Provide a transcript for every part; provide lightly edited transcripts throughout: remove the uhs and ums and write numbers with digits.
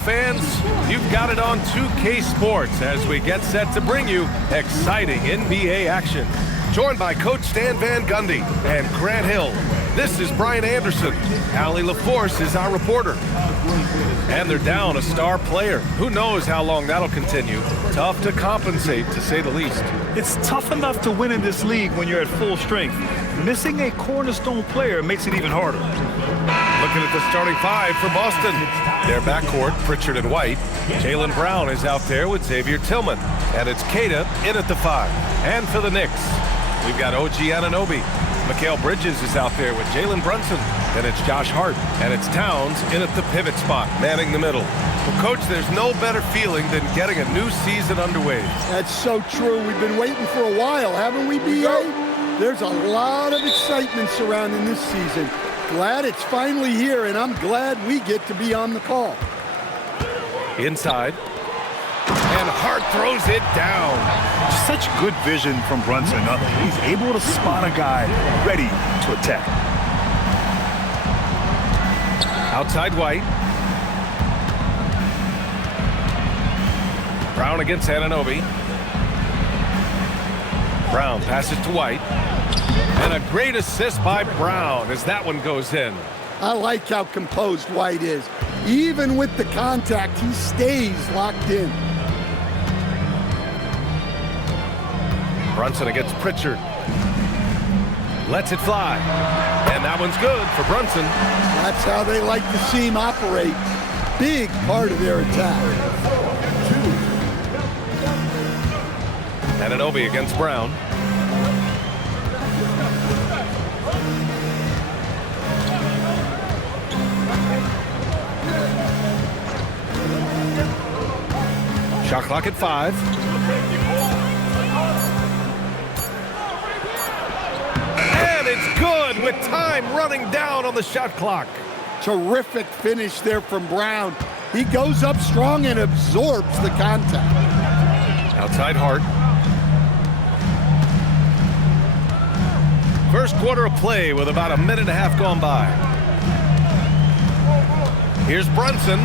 Fans, you've got it on 2K Sports as we get set to bring you exciting NBA action. Joined by Coach Stan Van Gundy and Grant Hill, this is Brian Anderson. Allie LaForce is our reporter. And they're down a star player. Who knows how long that'll continue. Tough to compensate, to say the least. It's tough enough to win in this league when you're at full strength. Missing a cornerstone player makes it even harder. Looking at the starting five for Boston. Their backcourt, Pritchard and White. Jalen Brown is out there with Xavier Tillman. And it's Queta in at the 5. And for the Knicks, we've got OG Anunoby. Mikal Bridges is out there with Jalen Brunson. Then it's Josh Hart. And it's Towns in at the pivot spot, manning the middle. Well, Coach, there's no better feeling than getting a new season underway. That's so true. We've been waiting for a while, haven't we, B.A.? There's a lot of excitement surrounding this season. Glad it's finally here, and I'm glad we get to be on the call. Inside. And Hart throws it down. Such good vision from Brunson. He's able to spot a guy ready to attack. Outside White. Brown against Anunoby. Brown passes to White. And a great assist by Brown as that one goes in. I like how composed White is. Even with the contact, he stays locked in. Brunson against Pritchard. Lets it fly. And that one's good for Brunson. That's how they like to see him operate. Big part of their attack. Anunoby against Brown. Shot clock at 5. And it's good with time running down on the shot clock. Terrific finish there from Brown. He goes up strong and absorbs the contact. Outside Hart. First quarter of play with about a minute and a half gone by. Here's Brunson.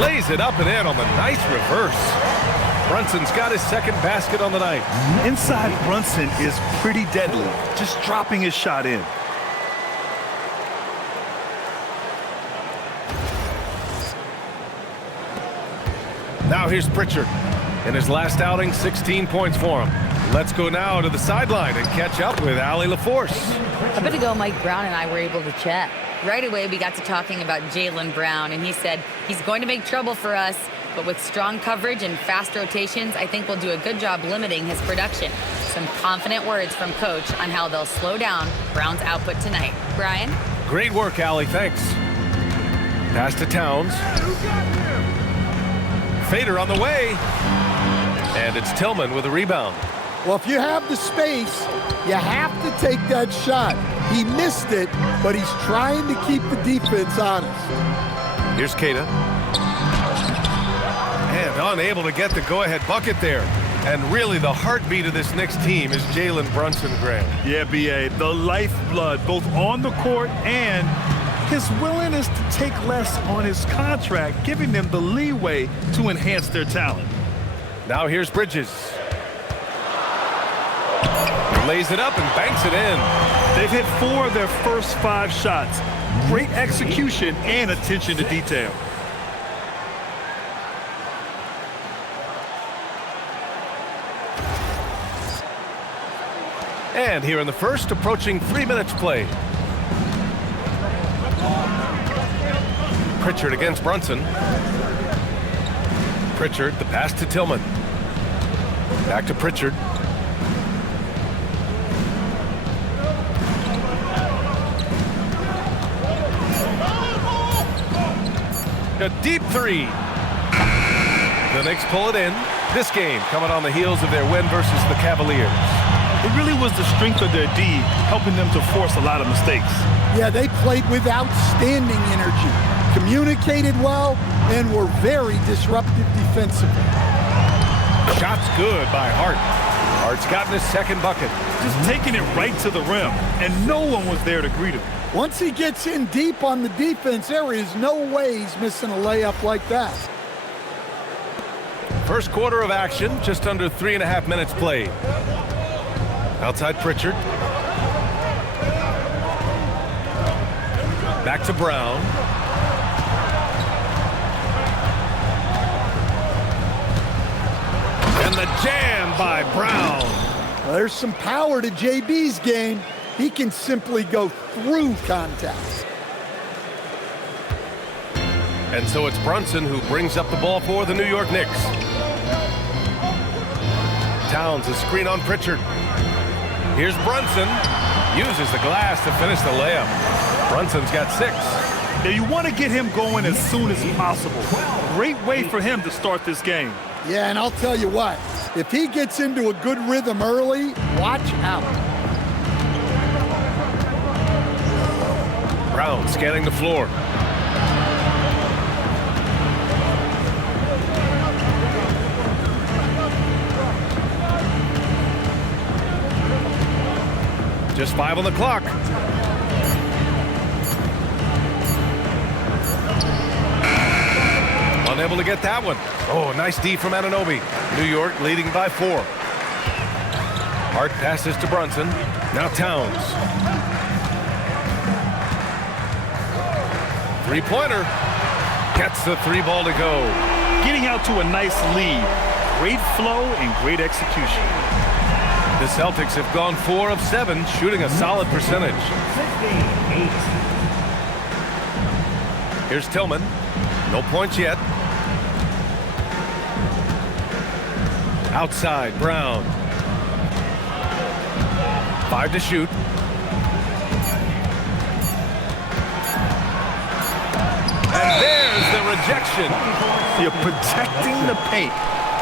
Lays it up and in on the nice reverse. Brunson's got his second basket on the night. Inside Brunson is pretty deadly, just dropping his shot in. Now here's Pritchard. In his last outing, 16 points for him. Let's go now to the sideline and catch up with Allie LaForce. A bit ago, Mike Brown and I were able to chat. Right away, we got to talking about Jalen Brown, and he said he's going to make trouble for us, but with strong coverage and fast rotations, I think we'll do a good job limiting his production. Some confident words from Coach on how they'll slow down Brown's output tonight. Brian? Great work, Allie. Thanks. Pass to Towns. Fader on the way. And it's Tillman with a rebound. Well, if you have the space, you have to take that shot. He missed it, but he's trying to keep the defense honest. Here's Queta. And unable to get the go-ahead bucket there. And really, the heartbeat of this Knicks team is Jalen Brunson, Grant. Yeah, B.A., the lifeblood, both on the court and his willingness to take less on his contract, giving them the leeway to enhance their talent. Now here's Bridges. Lays it up and banks it in. They've hit 4 of their first 5 shots. Great execution and attention to detail. And here in the first, approaching 3 minutes played. Pritchard against Brunson. Pritchard, the pass to Tillman. Back to Pritchard. A deep 3. The Knicks pull it in. This game coming on the heels of their win versus the Cavaliers. It really was the strength of their D helping them to force a lot of mistakes. Yeah, they played with outstanding energy, communicated well, and were very disruptive defensively. Shot's good by Hart. Hart's gotten his second bucket. Just taking it right to the rim, and no one was there to greet him. Once he gets in deep on the defense, there is no way he's missing a layup like that. First quarter of action, just under 3.5 minutes played. Outside Pritchard. Back to Brown. And the jam by Brown. Well, there's some power to JB's game. He can simply go through contact. And so it's Brunson who brings up the ball for the New York Knicks. Towns, a screen on Pritchard. Here's Brunson. Uses the glass to finish the layup. Brunson's got 6. Yeah, you want to get him going as soon as possible. Great way for him to start this game. Yeah, and I'll tell you what. If he gets into a good rhythm early, watch out. Brown scanning the floor. Just 5 on the clock. Unable to get that one. Oh, nice D from Anunoby. New York leading by 4. Hard passes to Brunson. Now Towns. Three-pointer. Gets the 3 ball to go. Getting out to a nice lead. Great flow and great execution. The Celtics have gone 4 of 7, shooting a solid percentage. Here's Tillman. No points yet. Outside, Brown. 5 to shoot. And there's the rejection. You're protecting the paint.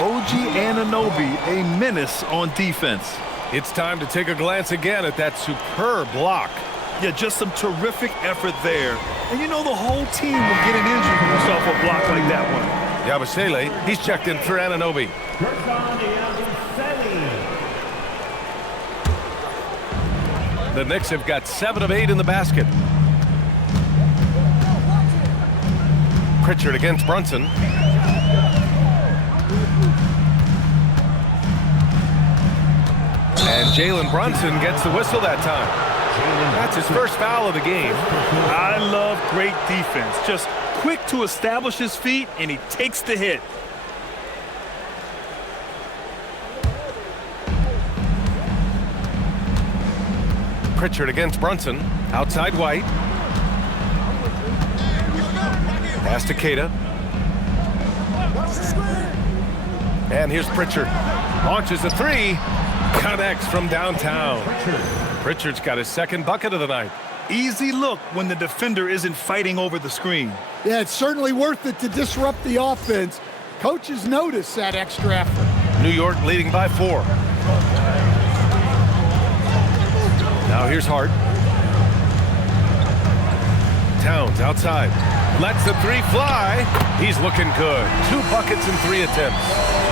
OG Anunoby, a menace on defense. It's time to take a glance again at that superb block. Yeah, just some terrific effort there. And you know the whole team will get an injury from yourself a block like that one. Yabusele, he's checked in for Anunoby. The Knicks have got 7 of 8 in the basket. Pritchard against Brunson. And Jalen Brunson gets the whistle that time. That's his first foul of the game. I love great defense. Just quick to establish his feet, and he takes the hit. Pritchard against Brunson. Outside White. Pass to Keita. And here's Pritchard. Launches a 3. Connects from downtown. Pritchard's got his second bucket of the night. Easy look when the defender isn't fighting over the screen. Yeah, it's certainly worth it to disrupt the offense. Coaches notice that extra effort. New York leading by 4. Now here's Hart. Towns outside. Lets the 3 fly. He's looking good. 2 buckets in 3 attempts.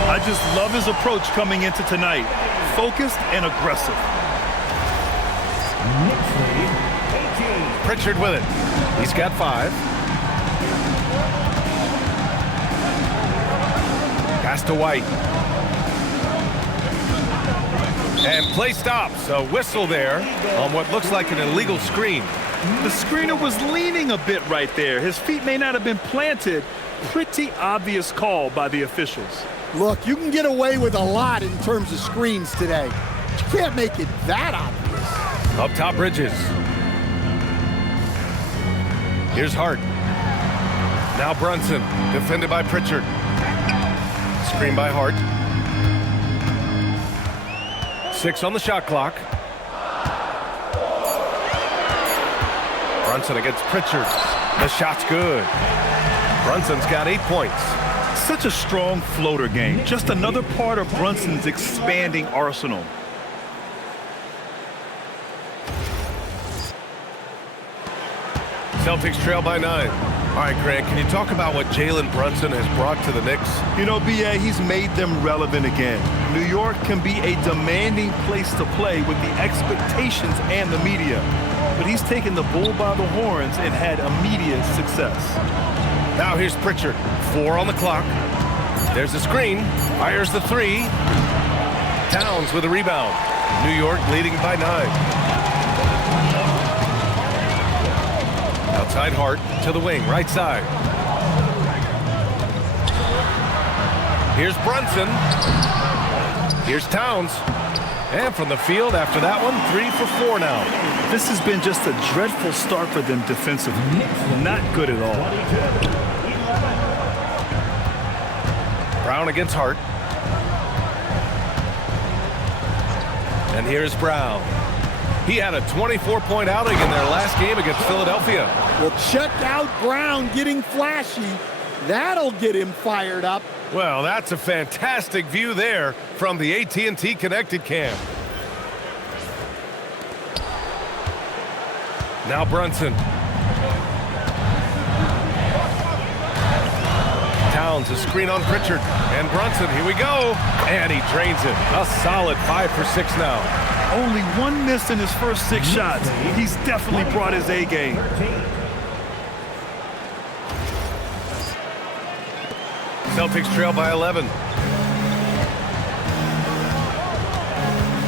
I just love his approach coming into tonight. Focused and aggressive. Pritchard with it. He's got 5. Pass to White. And play stops. A whistle there on what looks like an illegal screen. The screener was leaning a bit right there. His feet may not have been planted. Pretty obvious call by the officials. Look, you can get away with a lot in terms of screens today. You can't make it that obvious. Up top, Bridges. Here's Hart. Now Brunson, defended by Pritchard. Screen by Hart. 6 on the shot clock. Brunson against Pritchard. The shot's good. Brunson's got 8 points. Such a strong floater game. Just another part of Brunson's expanding arsenal. Celtics trail by 9. All right, Grant, can you talk about what Jalen Brunson has brought to the Knicks? You know, B.A., he's made them relevant again. New York can be a demanding place to play with the expectations and the media. but he's taken the bull by the horns and had immediate success. Now here's Pritchard. 4 on the clock. There's a screen. Fires the 3. Towns with a rebound. New York leading by 9. Outside Hart to the wing, right side. Here's Brunson. Here's Towns. And from the field after that one, 3 for 4 now. This has been just a dreadful start for them defensively. Not good at all. Brown against Hart. And here's Brown. He had a 24-point outing in their last game against Philadelphia. Well, check out Brown getting flashy. That'll get him fired up. Well, that's a fantastic view there from the AT&T Connected Cam. Now Brunson. Towns, a screen on Pritchard. And Brunson, here we go. And he drains it. A solid 5 for 6 now. Only 1 miss in his first 6 shots. He's definitely brought his A game. Celtics trail by 11.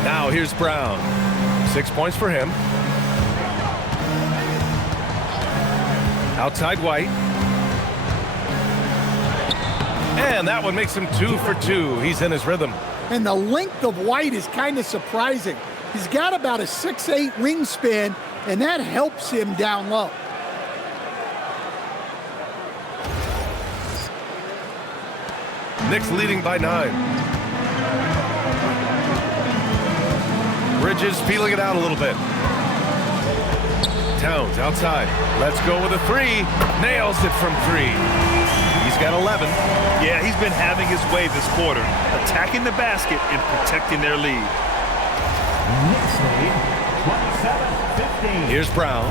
Now here's Brown. 6 points for him. Outside White. And that one makes him 2 for 2. He's in his rhythm. And the length of White is kind of surprising. He's got about a 6'8" wingspan, and that helps him down low. Knicks leading by 9. Bridges feeling it out a little bit. Towns outside. Let's go with a 3. Nails it from 3. He's got 11. Yeah, he's been having his way this quarter, attacking the basket and protecting their lead. Here's Brown.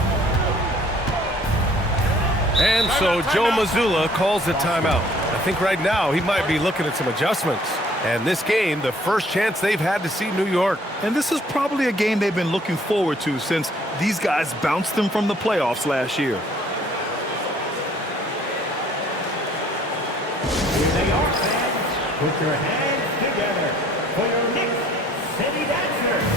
And so Joe Mazzulla calls a timeout. I think right now he might be looking at some adjustments. And this game, the first chance they've had to see New York. And this is probably a game they've been looking forward to since these guys bounced them from the playoffs last year. Here they are, fans. Put your hands together for your Knicks City Dancers.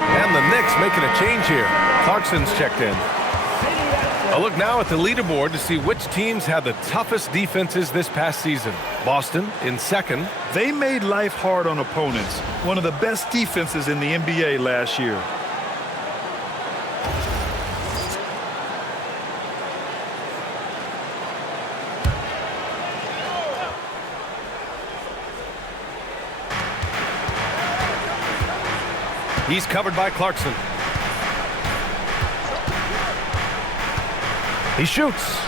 And the Knicks making a change here. Clarkson's checked in. A look now at the leaderboard to see which teams had the toughest defenses this past season. Boston in second. They made life hard on opponents. One of the best defenses in the NBA last year. He's covered by Clarkson. He shoots.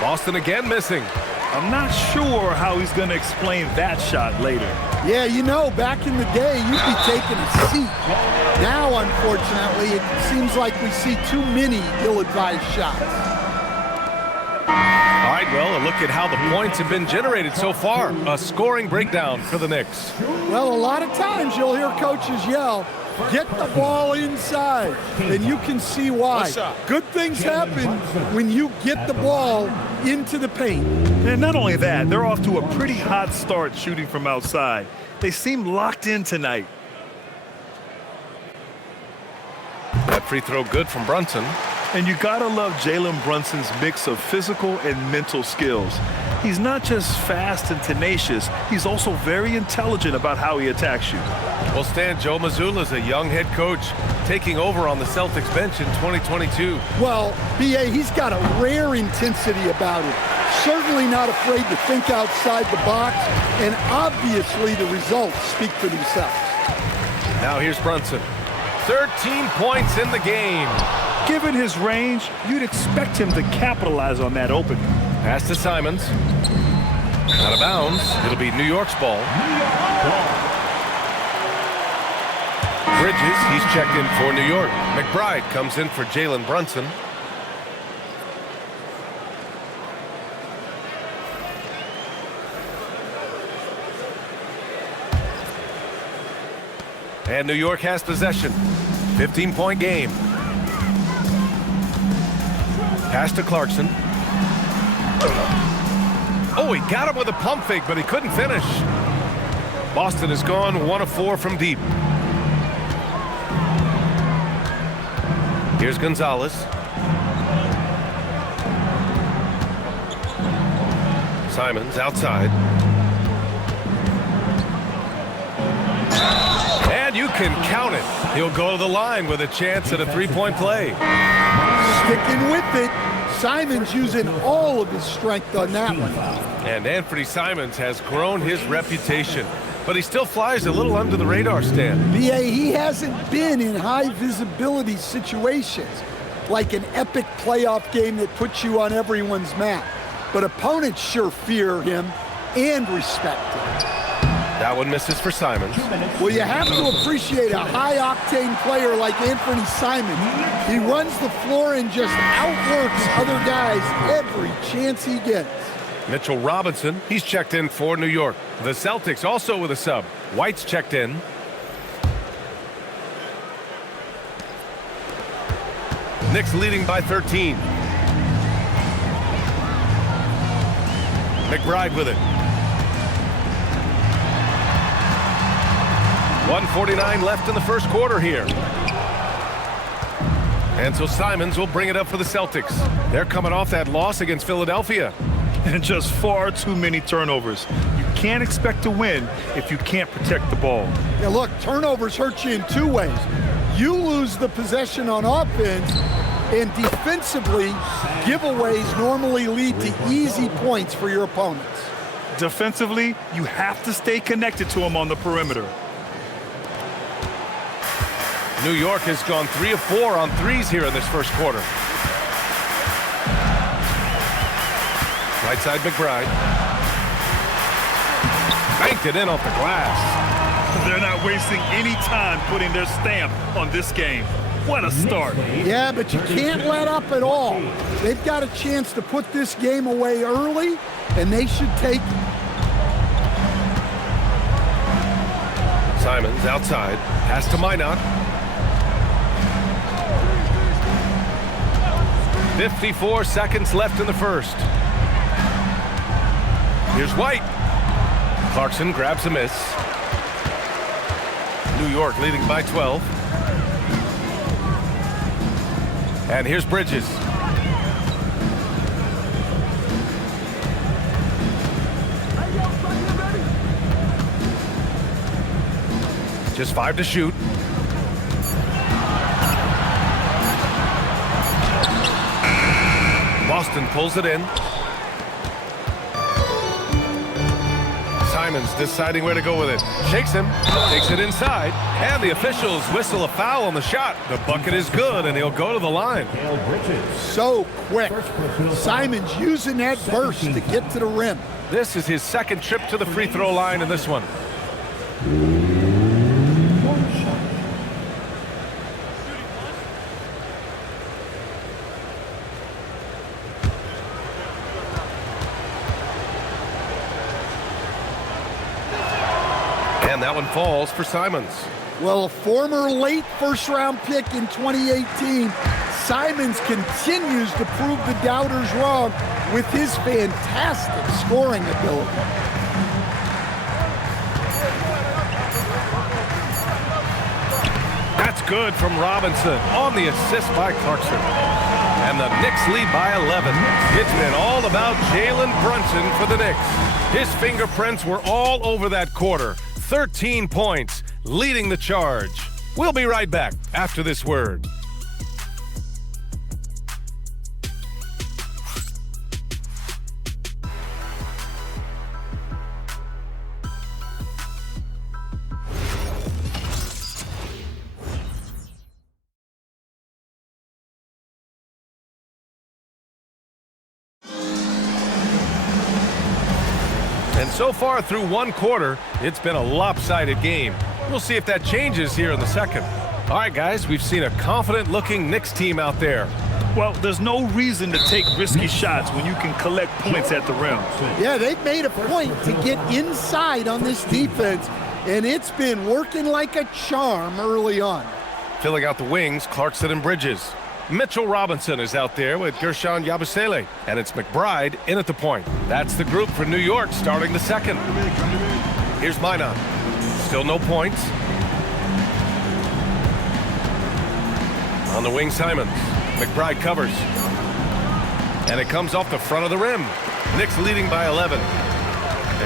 Boston again missing. I'm not sure how he's going to explain that shot later. Yeah, you know, back in the day, you'd be taking a seat. Now, unfortunately, it seems like we see too many ill-advised shots. All right, well, a look at how the points have been generated so far. A scoring breakdown for the Knicks. Well, a lot of times you'll hear coaches yell, Get the ball inside, and you can see why. Good things happen when you get the ball into the paint. And not only that, they're off to a pretty hot start shooting from outside. They seem locked in tonight. That free throw good from Brunson. And you gotta love Jalen Brunson's mix of physical and mental skills. He's not just fast and tenacious, he's also very intelligent about how he attacks you. Well, Stan, Joe Mazzulla is a young head coach taking over on the Celtics bench in 2022. Well, B.A., he's got a rare intensity about him. Certainly not afraid to think outside the box, and obviously the results speak for themselves. Now here's Brunson. 13 points in the game. Given his range, you'd expect him to capitalize on that opening. Pass to Simons. Out of bounds. It'll be New York's ball. Bridges, he's checked in for New York. McBride comes in for Jalen Brunson. And New York has possession. 15-point game. Pass to Clarkson. Oh, he got him with a pump fake, but he couldn't finish. Boston has gone 1 of 4 from deep. Here's Gonzalez. Simons outside. And you can count it. He'll go to the line with a chance at a three-point play. Sticking with it. Simons using all of his strength on that one. And Anthony Simons has grown his reputation, but he still flies a little under the radar, Stan. B.A., he hasn't been in high visibility situations, like an epic playoff game that puts you on everyone's map. But opponents sure fear him and respect him. That one misses for Simons. Well, you have to appreciate a high-octane player like Anthony Simons. He runs the floor and just outworks other guys every chance he gets. Mitchell Robinson, he's checked in for New York. The Celtics also with a sub. White's checked in. Knicks leading by 13. McBride with it. 1:49 left in the first quarter here. And so Simons will bring it up for the Celtics. They're coming off that loss against Philadelphia. And just far too many turnovers. You can't expect to win if you can't protect the ball. Yeah, look, turnovers hurt you in two ways. You lose the possession on offense, and defensively, giveaways normally lead to easy points for your opponents. Defensively, you have to stay connected to them on the perimeter. New York has gone 3 of 4 on threes here in this first quarter. Right side McBride. Banked it in off the glass. They're not wasting any time putting their stamp on this game. What a start. Yeah, but you can't let up at all. They've got a chance to put this game away early, and they should take it. Simons outside. Pass to Minot. 54 seconds left in the first. Here's White. Clarkson grabs a miss. New York leading by 12. And here's Bridges. Just 5 to shoot. Boston pulls it in. Simons deciding where to go with it. Shakes him, takes it inside, and the officials whistle a foul on the shot. The bucket is good, and he'll go to the line. So quick. Simons using that burst to get to the rim. This is his second trip to the free throw line in this one. And that one falls for Simons. Well, a former late first-round pick in 2018, Simons continues to prove the doubters wrong with his fantastic scoring ability. That's good from Robinson on the assist by Clarkson. And the Knicks lead by 11. It's been all about Jalen Brunson for the Knicks. His fingerprints were all over that quarter. 13 points, leading the charge. We'll be right back after this word. And so far through one quarter, it's been a lopsided game. We'll see if that changes here in the second. All right, guys, we've seen a confident-looking Knicks team out there. Well, there's no reason to take risky shots when you can collect points at the rim. Yeah, they've made a point to get inside on this defense, and it's been working like a charm early on. Filling out the wings, Clarkson and Bridges. Mitchell Robinson is out there with Gershon Yabusele, and it's McBride in at the point. That's the group for New York starting the second. Here's Minot. Still no points. On the wing, Simons. McBride covers. And it comes off the front of the rim. Knicks leading by 11.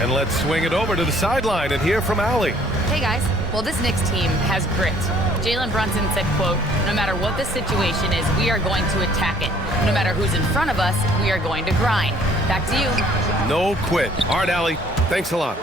And let's swing it over to the sideline and hear from Allie. Hey, guys. Well, this Knicks team has grit. Jalen Brunson said, quote, "No matter what the situation is, we are going to attack it. No matter who's in front of us, we are going to grind." Back to you. No quit. All right, Allie. Thanks a lot.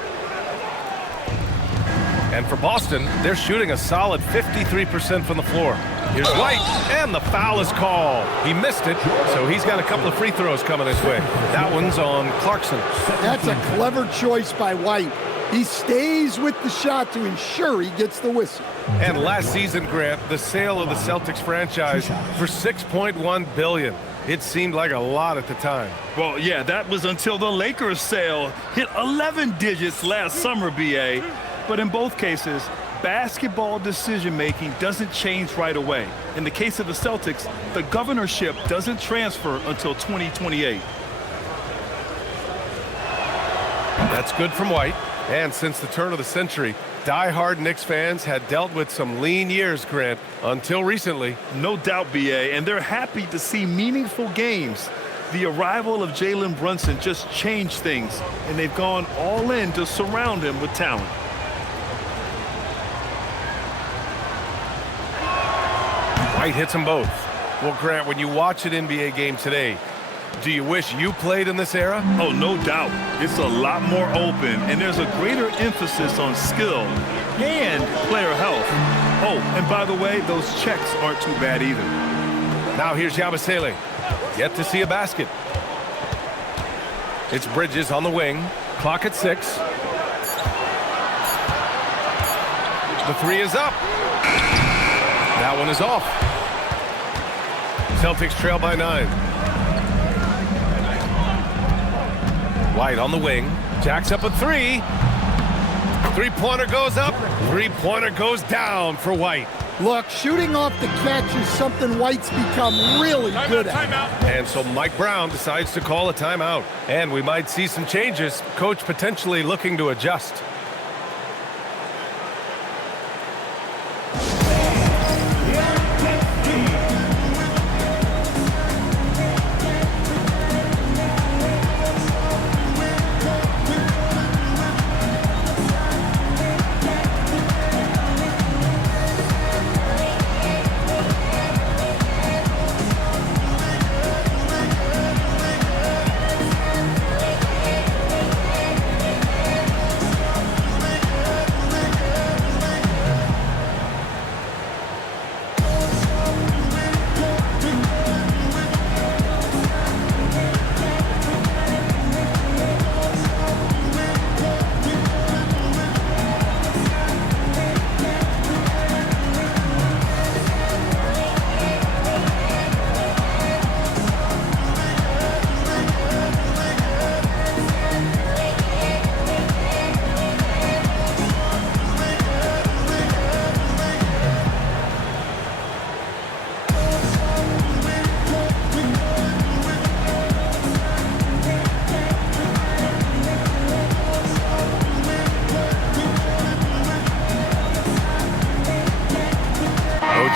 And for Boston, they're shooting a solid 53% from the floor. Here's White, and the foul is called. He missed it, so he's got a couple of free throws coming his way. That one's on Clarkson. That's a clever choice by White. He stays with the shot to ensure he gets the whistle. And last season, Grant, the sale of the Celtics franchise for $6.1 billion. It seemed like a lot at the time. Well, yeah, that was until the Lakers sale hit 11 digits last summer, BA. But in both cases, basketball decision-making doesn't change right away. In the case of the Celtics, the governorship doesn't transfer until 2028. That's good from White. And since the turn of the century, die-hard Knicks fans had dealt with some lean years, Grant, until recently. No doubt, BA, and they're happy to see meaningful games. The arrival of Jalen Brunson just changed things, and they've gone all in to surround him with talent. White hits them both. Well, Grant, when you watch an NBA game today, do you wish you played in this era? Oh, no doubt. It's a lot more open, and there's a greater emphasis on skill and player health. Oh, and by the way, those checks aren't too bad either. Now here's Yabusele. Yet to see a basket. It's Bridges on the wing. Clock at 6. The three is up. That one is off. Celtics trail by 9. White on the wing. Jacks up a 3. Three-pointer goes up. Three-pointer goes down for White. Look, shooting off the catch is something White's become really good at. And so Mike Brown decides to call a timeout. And we might see some changes. Coach potentially looking to adjust.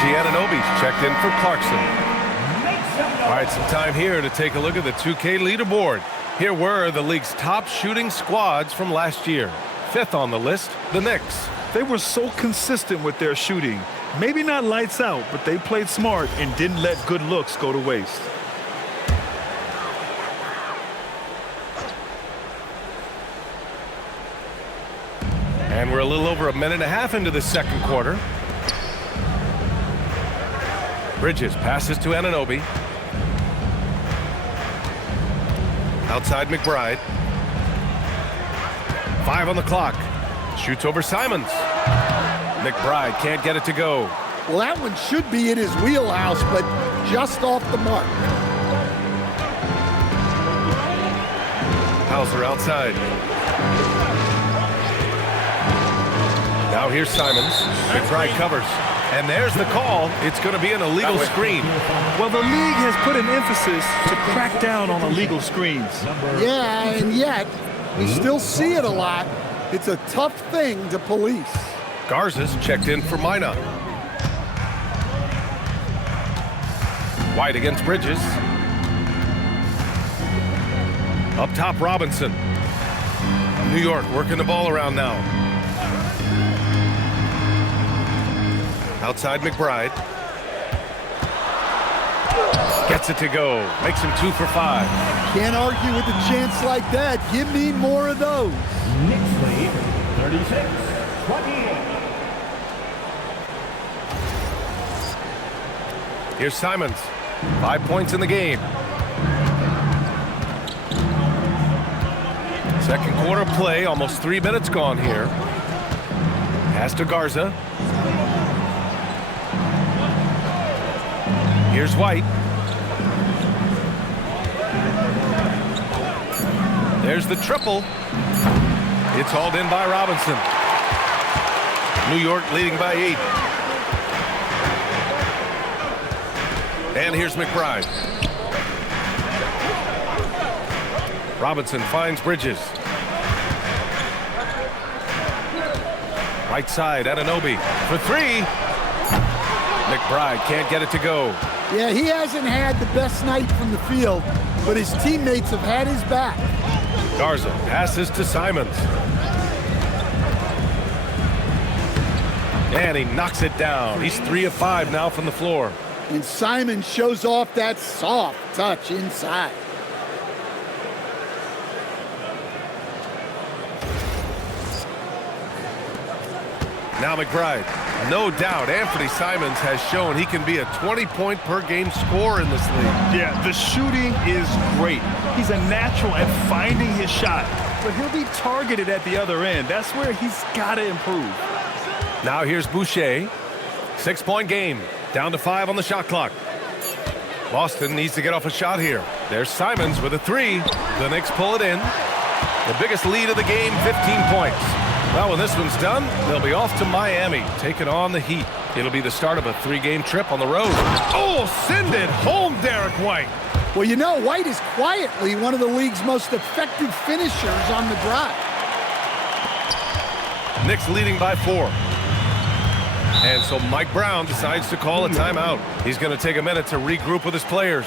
Anunoby's checked in for Clarkson. All right, some time here to take a look at the 2K leaderboard. Here were the league's top shooting squads from last year. 5th on the list, the Knicks. They were so consistent with their shooting. Maybe not lights out, but they played smart and didn't let good looks go to waste. And we're a little over a minute and a half into the second quarter. Bridges passes to Anunoby. Outside McBride. 5 on the clock. Shoots over Simons. McBride can't get it to go. Well, that one should be in his wheelhouse, but just off the mark. Hauser outside. Now here's Simons. McBride covers. And there's the call. It's going to be an illegal screen. Well, the league has put an emphasis to crack down on illegal screens. Yeah, and yet we still see it a lot. It's a tough thing to police. Garza's checked in for Minot. White against Bridges. Up top, Robinson. New York working the ball around now. Outside McBride. Gets it to go. Makes him 2 for 5. Can't argue with a chance like that. Give me more of those. Knicks lead 36-28. Here's Simons. 5 points in the game. Second quarter play. Almost 3 minutes gone here. Pass to Garza. Here's White. There's the triple. It's hauled in by Robinson. New York leading by 8. And here's McBride. Robinson finds Bridges. Right side, Anunoby for 3. McBride can't get it to go. Yeah, he hasn't had the best night from the field, but his teammates have had his back. Garza passes to Simons. And he knocks it down. He's 3 of 5 now from the floor. And Simon shows off that soft touch inside. Now McBride. No doubt Anthony Simons has shown he can be a 20-point per game scorer in this league. Yeah, the shooting is great. He's a natural at finding his shot, but he'll be targeted at the other end. That's where he's got to improve. Now here's Boucher. 6-point game. Down to 5 on the shot clock. Boston needs to get off a shot here. There's Simons with a 3. The Knicks pull it in. The biggest lead of the game, 15 points. Well, when this one's done, they'll be off to Miami, taking on the Heat. It'll be the start of a 3-game trip on the road. Oh, send it home, Derek White. Well, you know, White is quietly one of the league's most effective finishers on the drive. Knicks leading by 4. And so Mike Brown decides to call a timeout. He's going to take a minute to regroup with his players.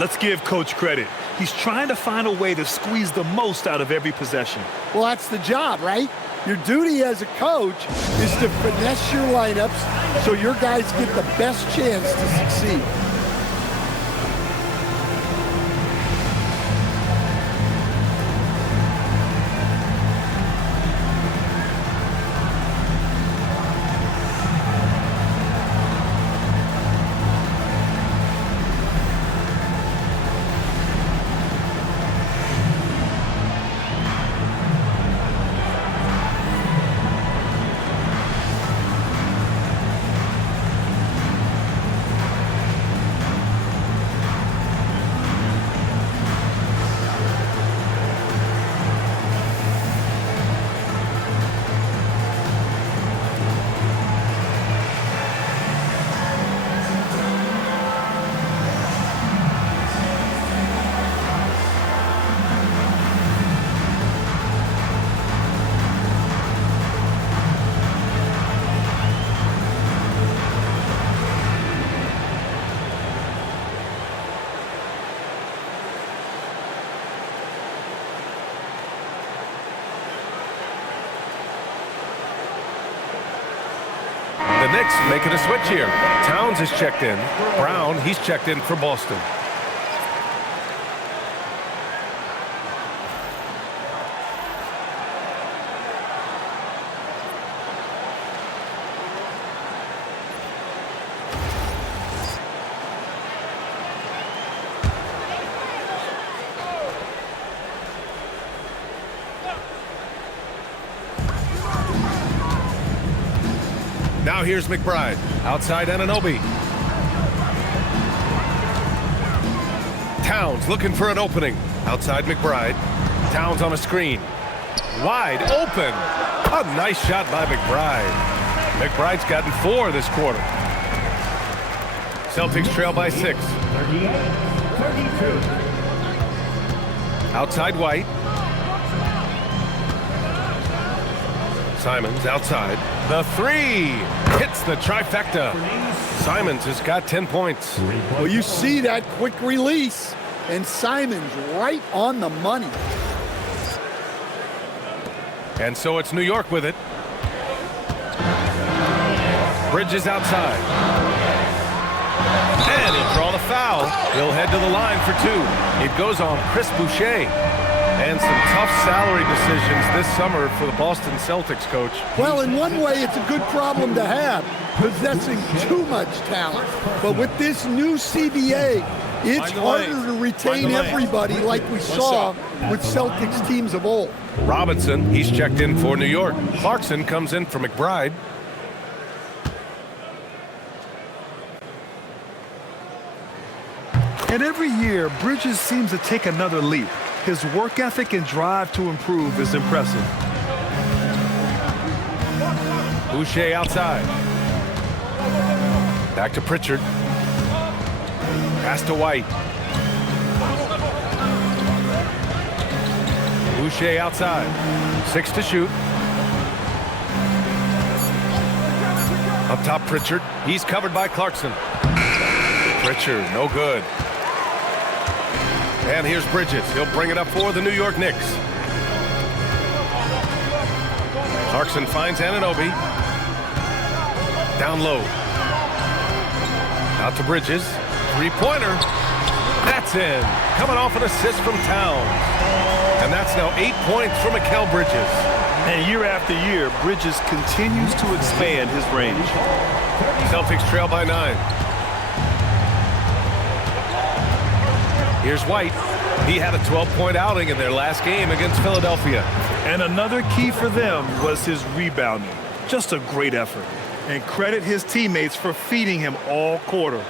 Let's give Coach credit. He's trying to find a way to squeeze the most out of every possession. Well, that's the job, right? Your duty as a coach is to finesse your lineups so your guys get the best chance to succeed. The Knicks making a switch here. Towns is checked in. Brown, he's checked in for Boston. Now here's McBride. Outside Anunoby. Towns looking for an opening. Outside McBride. Towns on a screen. Wide open. A nice shot by McBride. McBride's gotten 4 this quarter. Celtics trail by 6. 38-32. Outside White. Simons outside. The 3 hits the trifecta. Simons has got 10 points. Well, you see that quick release, and Simons right on the money. And so it's New York with it. Bridges outside. And he'll draw the foul. He'll head to the line for 2. It goes on Chris Boucher. And some tough salary decisions this summer for the Boston Celtics, coach. Well, in one way, it's a good problem to have, possessing too much talent. But with this new CBA, it's harder to retain everybody like we saw with Celtics teams of old. Robinson, he's checked in for New York. Clarkson comes in for McBride. And every year, Bridges seems to take another leap. His work ethic and drive to improve is impressive. Boucher outside. Back to Pritchard. Pass to White. Boucher outside. 6 to shoot. Up top, Pritchard. He's covered by Clarkson. Pritchard, no good. And here's Bridges. He'll bring it up for the New York Knicks. Clarkson finds Anunoby. Down low. Out to Bridges. 3-pointer. That's in. Coming off an assist from Towns. And that's now 8 points for Mikal Bridges. And year after year, Bridges continues to expand his range. Celtics trail by 9. Here's White. He had a 12-point outing in their last game against Philadelphia. And another key for them was his rebounding. Just a great effort. And credit his teammates for feeding him all quarter.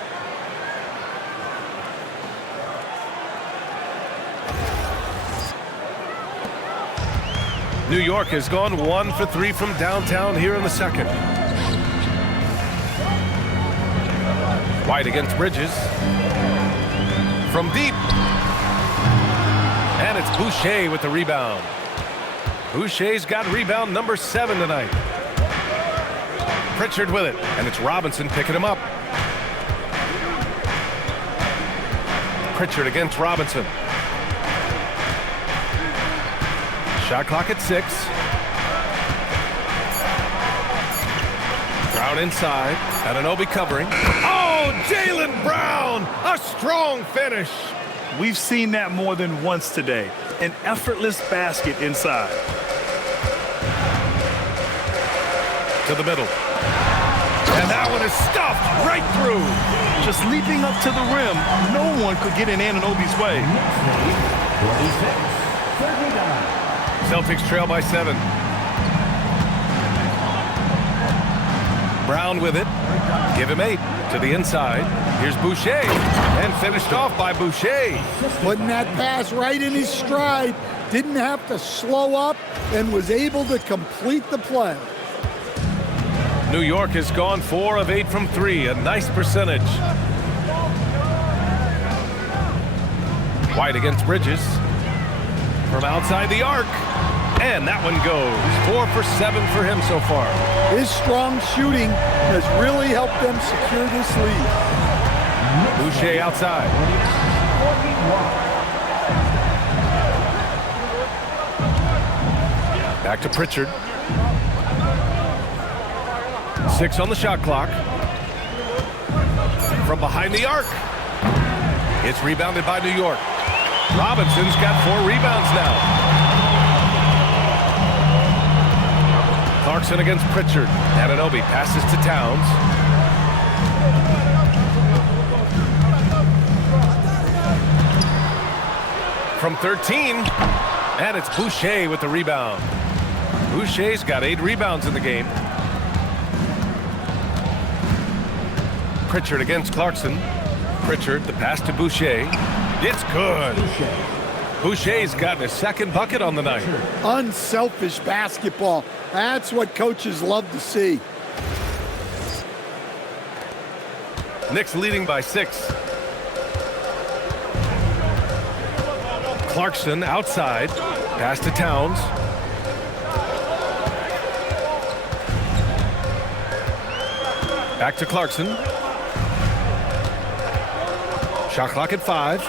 New York has gone 1 for 3 from downtown here in the second. White against Bridges. From deep. And it's Boucher with the rebound. Boucher's got rebound number 7 tonight. Pritchard with it. And it's Robinson picking him up. Pritchard against Robinson. Shot clock at 6. Brown inside. Anunoby covering. Oh, Jalen Brown! A strong finish. We've seen that more than once today. An effortless basket inside. To the middle. And that one is stuffed right through. Just leaping up to the rim, no one could get in Anunoby's way. 26-39. Celtics trail by 7. Brown with it. Give him 8 to the inside. Here's Boucher. And finished off by Boucher. Putting that pass right in his stride. Didn't have to slow up and was able to complete the play. New York has gone 4 of 8 from 3. A nice percentage. White against Bridges. From outside the arc. And that one goes. 4 for 7 for him so far. His strong shooting has really helped them secure this lead. Boucher outside. Back to Pritchard. 6 on the shot clock. From behind the arc. It's rebounded by New York. Robinson's got 4 rebounds now. Clarkson against Pritchard. Anunoby passes to Towns. From 13, and it's Boucher with the rebound. Boucher's got 8 rebounds in the game. Pritchard against Clarkson. Pritchard, the pass to Boucher. It's good. Boucher's gotten his 2nd bucket on the night. Unselfish basketball. That's what coaches love to see. Knicks leading by 6. Clarkson outside. Pass to Towns. Back to Clarkson. Shot clock at 5.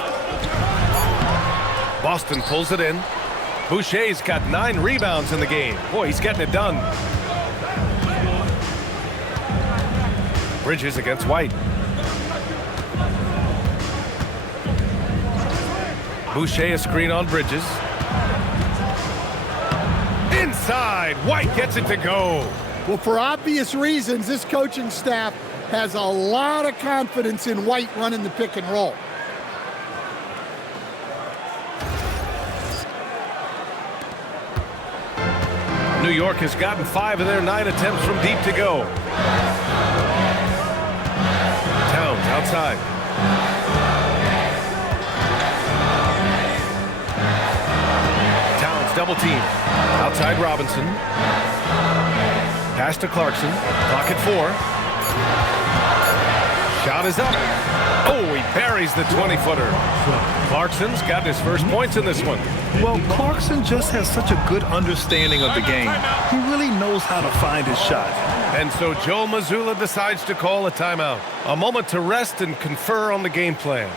Boston pulls it in. Boucher's got 9 rebounds in the game. Boy, he's getting it done. Bridges against White. Boucher a screen on Bridges. Inside, White gets it to go. Well, for obvious reasons, this coaching staff has a lot of confidence in White running the pick and roll. New York has gotten 5 of their 9 attempts from deep to go. Towns outside. Towns double team. Outside Robinson. Pass to Clarkson. Clock at 4. Shot is up. Oh, he buries the 20-footer. Clarkson's gotten his first points in this one. Well, Clarkson just has such a good understanding of the game. He really knows how to find his shot. And so Joe Mazzulla decides to call a timeout. A moment to rest and confer on the game plan.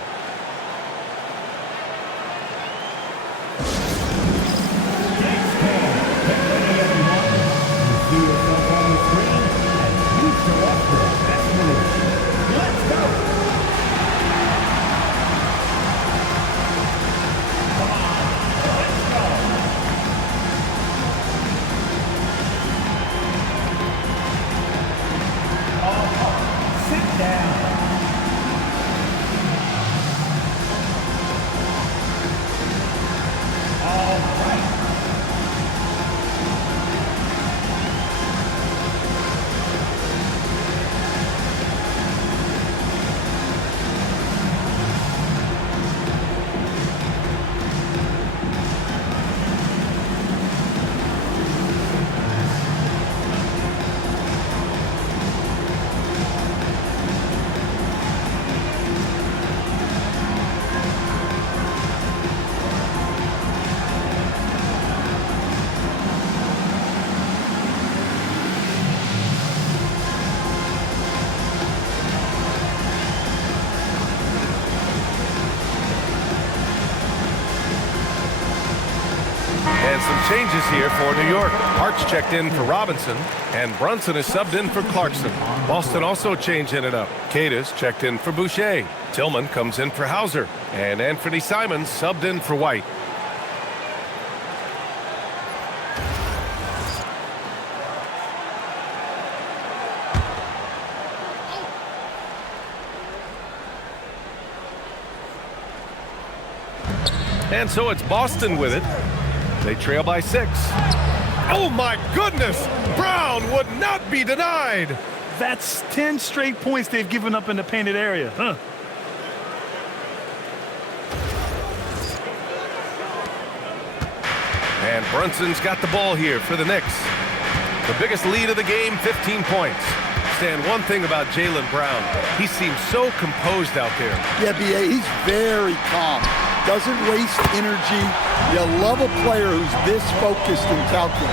And some changes here for New York. Hart's checked in for Robinson, and Brunson is subbed in for Clarkson. Boston also changing it up. Cada's checked in for Boucher. Tillman comes in for Hauser, and Anthony Simons subbed in for White. And so it's Boston with it. They trail by 6. Oh my goodness! Brown would not be denied! That's 10 straight points they've given up in the painted area. Huh? And Brunson's got the ball here for the Knicks. The biggest lead of the game, 15 points. Stan, one thing about Jalen Brown, he seems so composed out there. Yeah, B.A., he's very calm. Doesn't waste energy. You love a player who's this focused and calculated.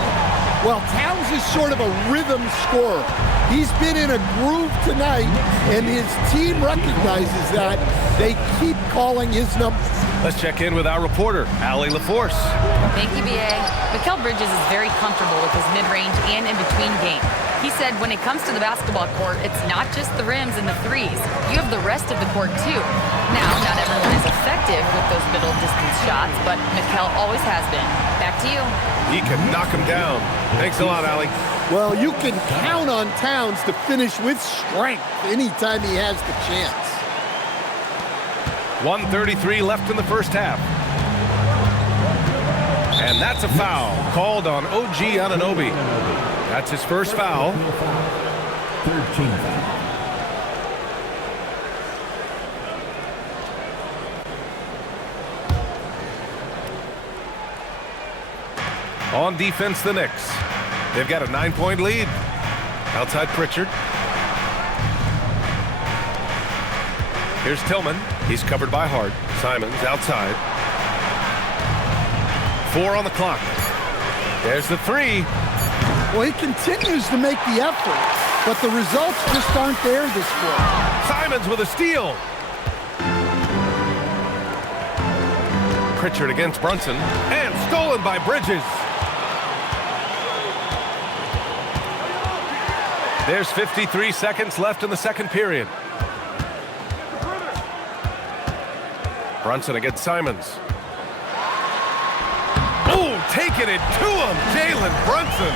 Well, Towns is sort of a rhythm scorer. He's been in a groove tonight, and his team recognizes that. They keep calling his number. Let's check in with our reporter, Allie LaForce. Thank you, B.A. Mikal Bridges is very comfortable with his mid-range and in-between game. He said when it comes to the basketball court, it's not just the rims and the threes. You have the rest of the court too. Now, not everyone is effective with those middle distance shots, but Mikal always has been. Back to you. He can knock him down. Thanks a lot, Allie. Well, you can count on Towns to finish with strength anytime he has the chance. 1:33 left in the first half. And that's a foul called on OG Anunoby. That's his first foul. 13 foul. On defense, the Knicks. They've got a 9-point lead. Outside Pritchard. Here's Tillman. He's covered by Hart. Simons outside. 4 on the clock. There's the 3. Well, he continues to make the effort, but the results just aren't there this quarter. Simons with a steal. Pritchard against Brunson. And stolen by Bridges. There's 53 seconds left in the second period. Brunson against Simons. Oh, taking it to him, Jalen Brunson.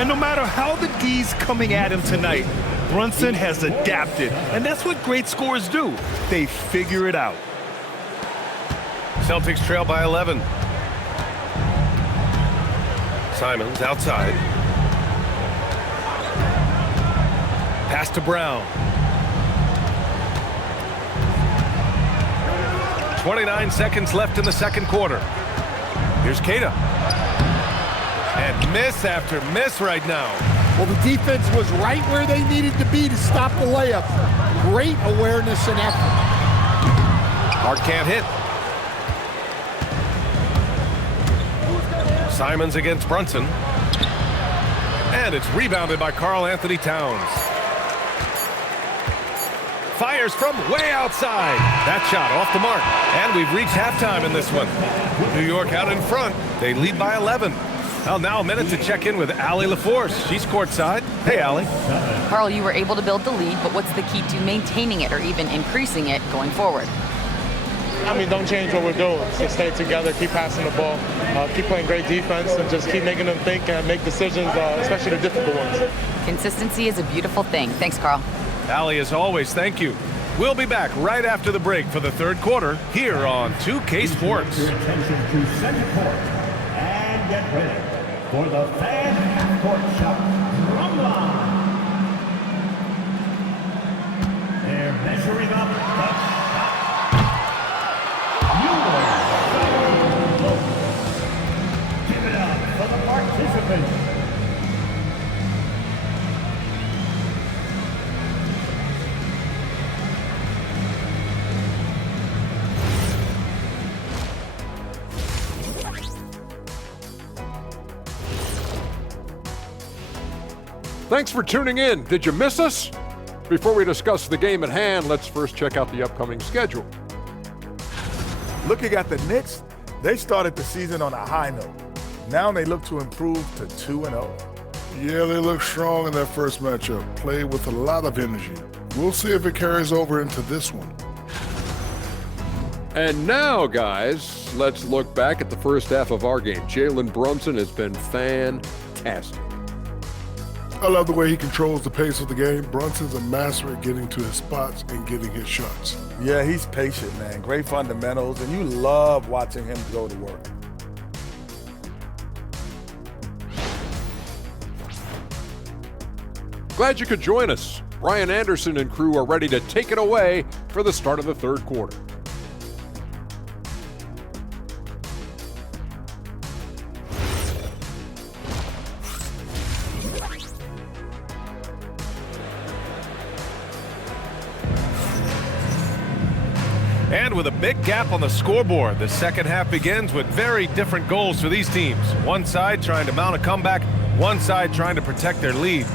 And no matter how the D's coming at him tonight, Brunson has adapted. And that's what great scorers do. They figure it out. Celtics trail by 11. Simons outside. Pass to Brown. 29 seconds left in the second quarter. Here's Keita. And miss after miss right now. Well, the defense was right where they needed to be to stop the layup. Great awareness and effort. Hart can't hit. Simons against Brunson. And it's rebounded by Karl-Anthony Towns. Fires from way outside. That shot off the mark. And we've reached halftime in this one. New York out in front. They lead by 11. Well, now a minute to check in with Allie LaForce. She's courtside. Hey, Allie. Karl, you were able to build the lead, but what's the key to maintaining it or even increasing it going forward? I mean, don't change what we're doing. Just stay together, keep passing the ball, keep playing great defense, and just keep making them think and make decisions, especially the difficult ones. Consistency is a beautiful thing. Thanks, Karl. Allie, as always, thank you. We'll be back right after the break for the third quarter here on 2K Sports. Your attention to center court. And get ready for the fan half-court shot drum line. They're measuring up the shot. Give it up for the participants. Thanks for tuning in. Did you miss us? Before we discuss the game at hand, let's first check out the upcoming schedule. Looking at the Knicks, they started the season on a high note. Now they look to improve to 2-0. Yeah, they look strong in their first matchup. Played with a lot of energy. We'll see if it carries over into this one. And now, guys, let's look back at the first half of our game. Jalen Brunson has been fantastic. I love the way he controls the pace of the game. Brunson's a master at getting to his spots and getting his shots. Yeah, he's patient, man. Great fundamentals, and you love watching him go to work. Glad you could join us. Brian Anderson and crew are ready to take it away for the start of the third quarter. And with a big gap on the scoreboard, the second half begins with very different goals for these teams. One side trying to mount a comeback, one side trying to protect their lead.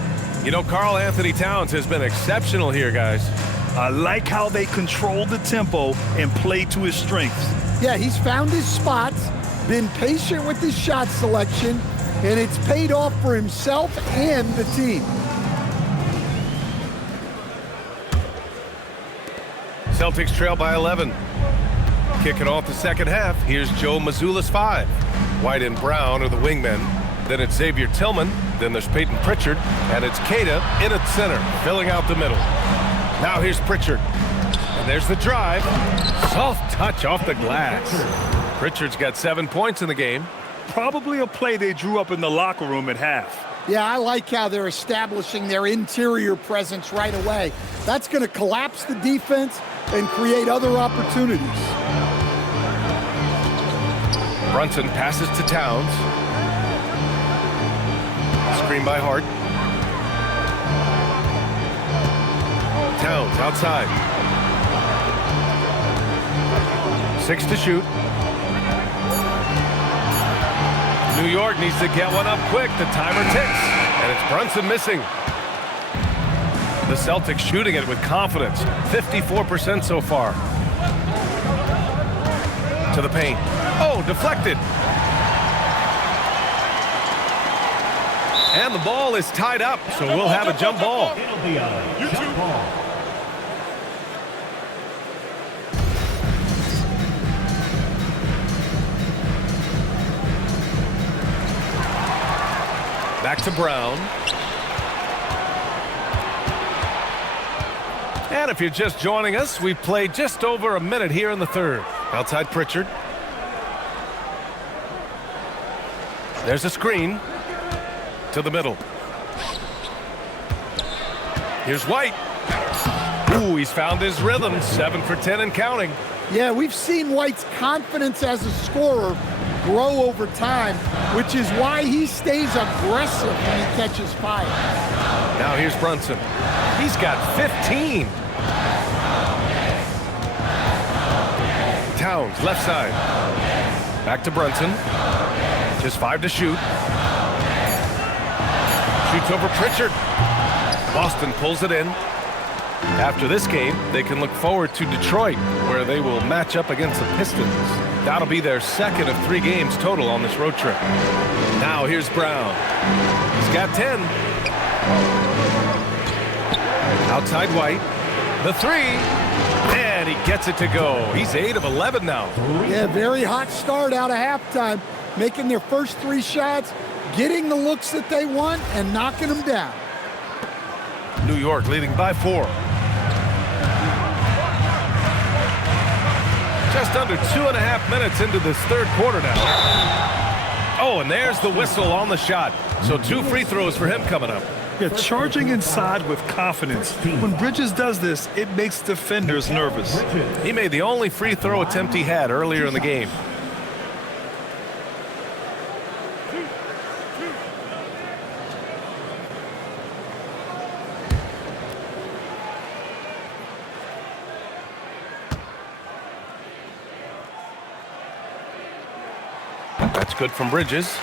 You know, Karl-Anthony Towns has been exceptional here, guys. I like how they control the tempo and play to his strengths. Yeah, he's found his spots, been patient with his shot selection, and it's paid off for himself and the team. Celtics trail by 11. Kicking off the second half, here's Joe Mazzulla's 5. White and Brown are the wingmen. Then it's Xavier Tillman. Then there's Peyton Pritchard. And it's Keita in at center, filling out the middle. Now here's Pritchard. And there's the drive. Soft touch off the glass. Pritchard's got 7 points in the game. Probably a play they drew up in the locker room at half. Yeah, I like how they're establishing their interior presence right away. That's going to collapse the defense and create other opportunities. Brunson passes to Towns. Screen by Hart. Towns outside. 6 to shoot. New York needs to get one up quick. The timer ticks. And it's Brunson missing. The Celtics shooting it with confidence. 54% so far. To the paint. Oh, deflected. And the ball is tied up, so we'll have a jump ball. It'll be a jump ball. Back to Brown. And if you're just joining us, we've played just over a minute here in the third. Outside Pritchard. There's a screen to the middle. Here's White. Ooh, he's found his rhythm. 7 for 10 and counting. Yeah, we've seen White's confidence as a scorer grow over time, which is why he stays aggressive when he catches fire. Now here's Brunson. He's got 15. Towns, left side. Back to Brunson. Just 5 to shoot. Shoots over Pritchard. Boston pulls it in. After this game, they can look forward to Detroit, where they will match up against the Pistons. That'll be their second of 3 games total on this road trip. Now here's Brown. He's got 10. Outside White. The 3. And he gets it to go. He's 8 of 11 now. Yeah, very hot start out of halftime. Making their first 3 shots, getting the looks that they want, and knocking them down. New York leading by 4. Just under 2.5 minutes into this third quarter now. Oh, and there's the whistle on the shot. So 2 free throws for him coming up. Yeah, charging inside with confidence. When Bridges does this, it makes defenders nervous. He made the only free throw attempt he had earlier in the game. That's good from Bridges.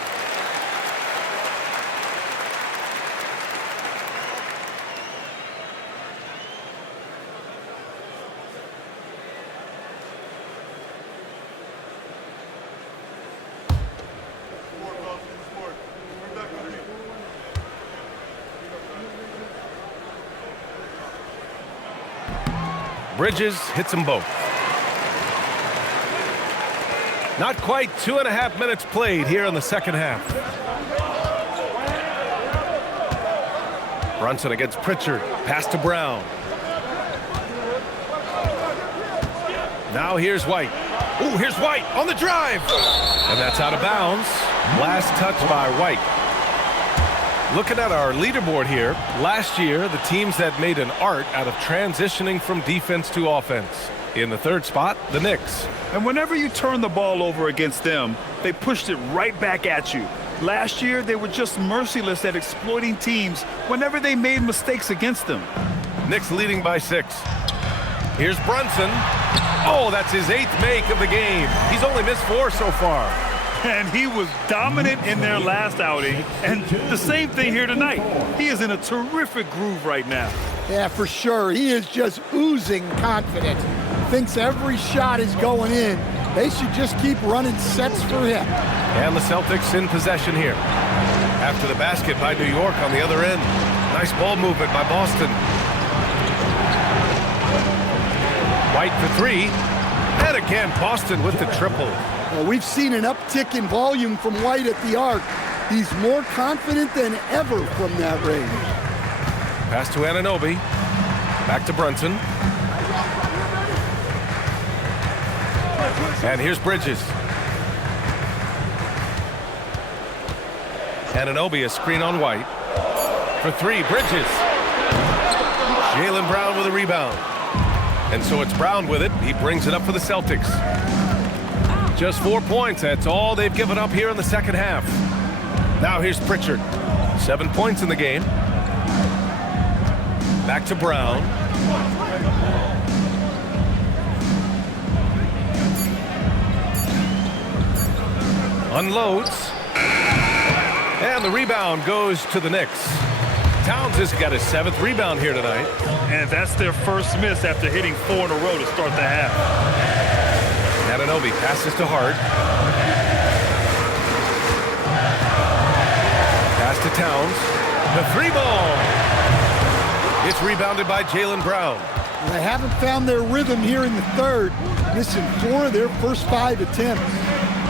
Bridges hits them both. Not quite 2.5 minutes played here in the second half. Brunson against Pritchard. Pass to Brown. Now here's White. Ooh, here's White on the drive. And that's out of bounds. Last touch by White. Looking at our leaderboard here, last year, the teams that made an art out of transitioning from defense to offense. In the third spot, the Knicks. And whenever you turn the ball over against them, they pushed it right back at you. Last year, they were just merciless at exploiting teams whenever they made mistakes against them. Knicks leading by 6. Here's Brunson. Oh, that's his 8th make of the game. He's only missed 4 so far. And he was dominant in their last outing. And the same thing here tonight. He is in a terrific groove right now. Yeah, for sure. He is just oozing confidence. Thinks every shot is going in. They should just keep running sets for him. And the Celtics in possession here. After the basket by New York on the other end. Nice ball movement by Boston. White for three. And again, Boston with the triple. Well, we've seen an uptick in volume from White at the arc. He's more confident than ever from that range. Pass to Anunoby. Back to Brunson. And here's Bridges. Anunoby, a screen on White. For three, Bridges. Jalen Brown with a rebound. And so it's Brown with it. He brings it up for the Celtics. Just 4 points. That's all they've given up here in the second half. Now here's Pritchard. 7 points in the game. Back to Brown. Unloads. And the rebound goes to the Knicks. Towns has got his 7th rebound here tonight. And that's their first miss after hitting 4 in a row to start the half. Anunoby passes to Hart. Pass to Towns. The 3-ball. It's rebounded by Jalen Brown. They haven't found their rhythm here in the third, missing 4 of their first 5 attempts.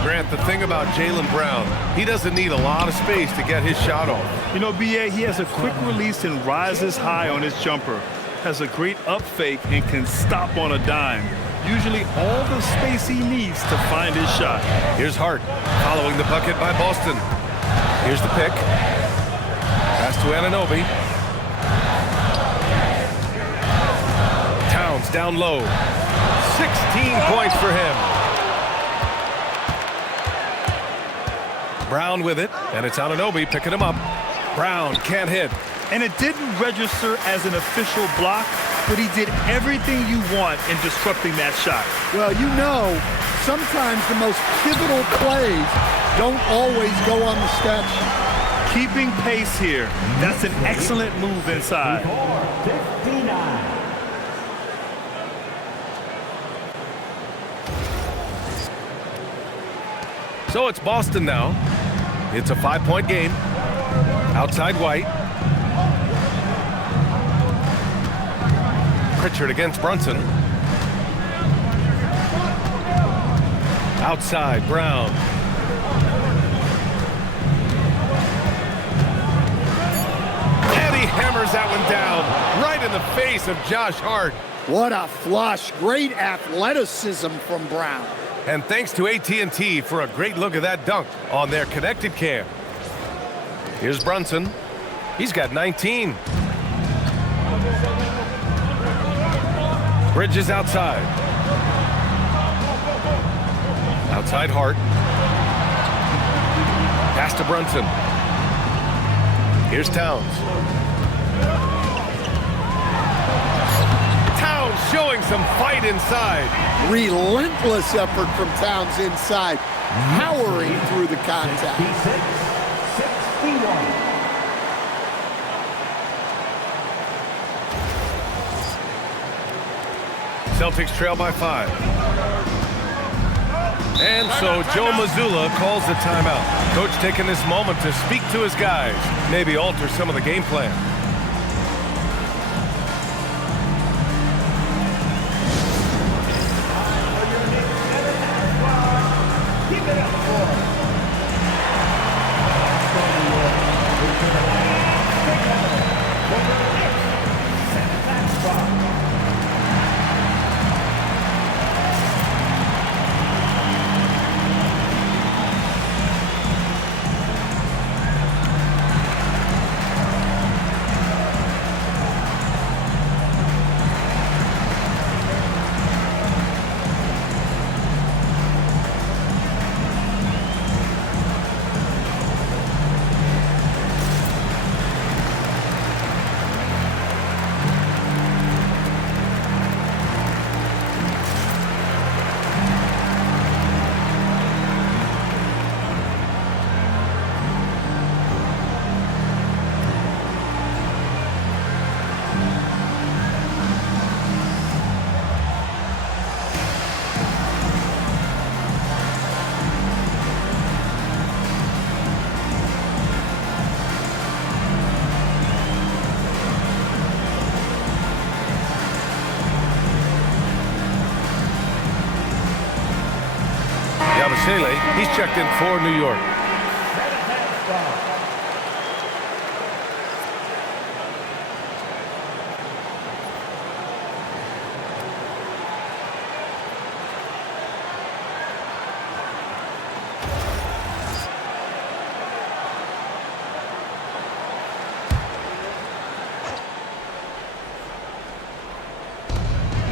Grant, the thing about Jalen Brown, he doesn't need a lot of space to get his shot off. You know, B.A., he has a quick release and rises high on his jumper. Has a great up fake and can stop on a dime. Usually all the space he needs to find his shot. Here's Hart following the bucket by Boston. Here's the pick. Pass to Anunoby. Towns down low. 16 points for him. Brown with it, and it's Anunoby picking him up. Brown can't hit. And it didn't register as an official block, but he did everything you want in disrupting that shot. Well, you know, sometimes the most pivotal plays don't always go on the stat sheet. Keeping pace here. That's an excellent move inside. 59. So it's Boston now. It's a 5-point game. Outside White. Pritchard against Brunson. Outside Brown. And he hammers that one down right in the face of Josh Hart. What a flush. Great athleticism from Brown. And thanks to AT&T for a great look at that dunk on their connected cam. Here's Brunson. He's got 19. Bridges outside. Outside Hart. Pass to Brunson. Here's Towns. Towns showing some fight inside. Relentless effort from Towns inside, powering through the contact. 61. Celtics trail by 5. And so Joe Mazzulla calls the timeout. Coach taking this moment to speak to his guys, maybe alter some of the game plan. Yabusele, he's checked in for New York.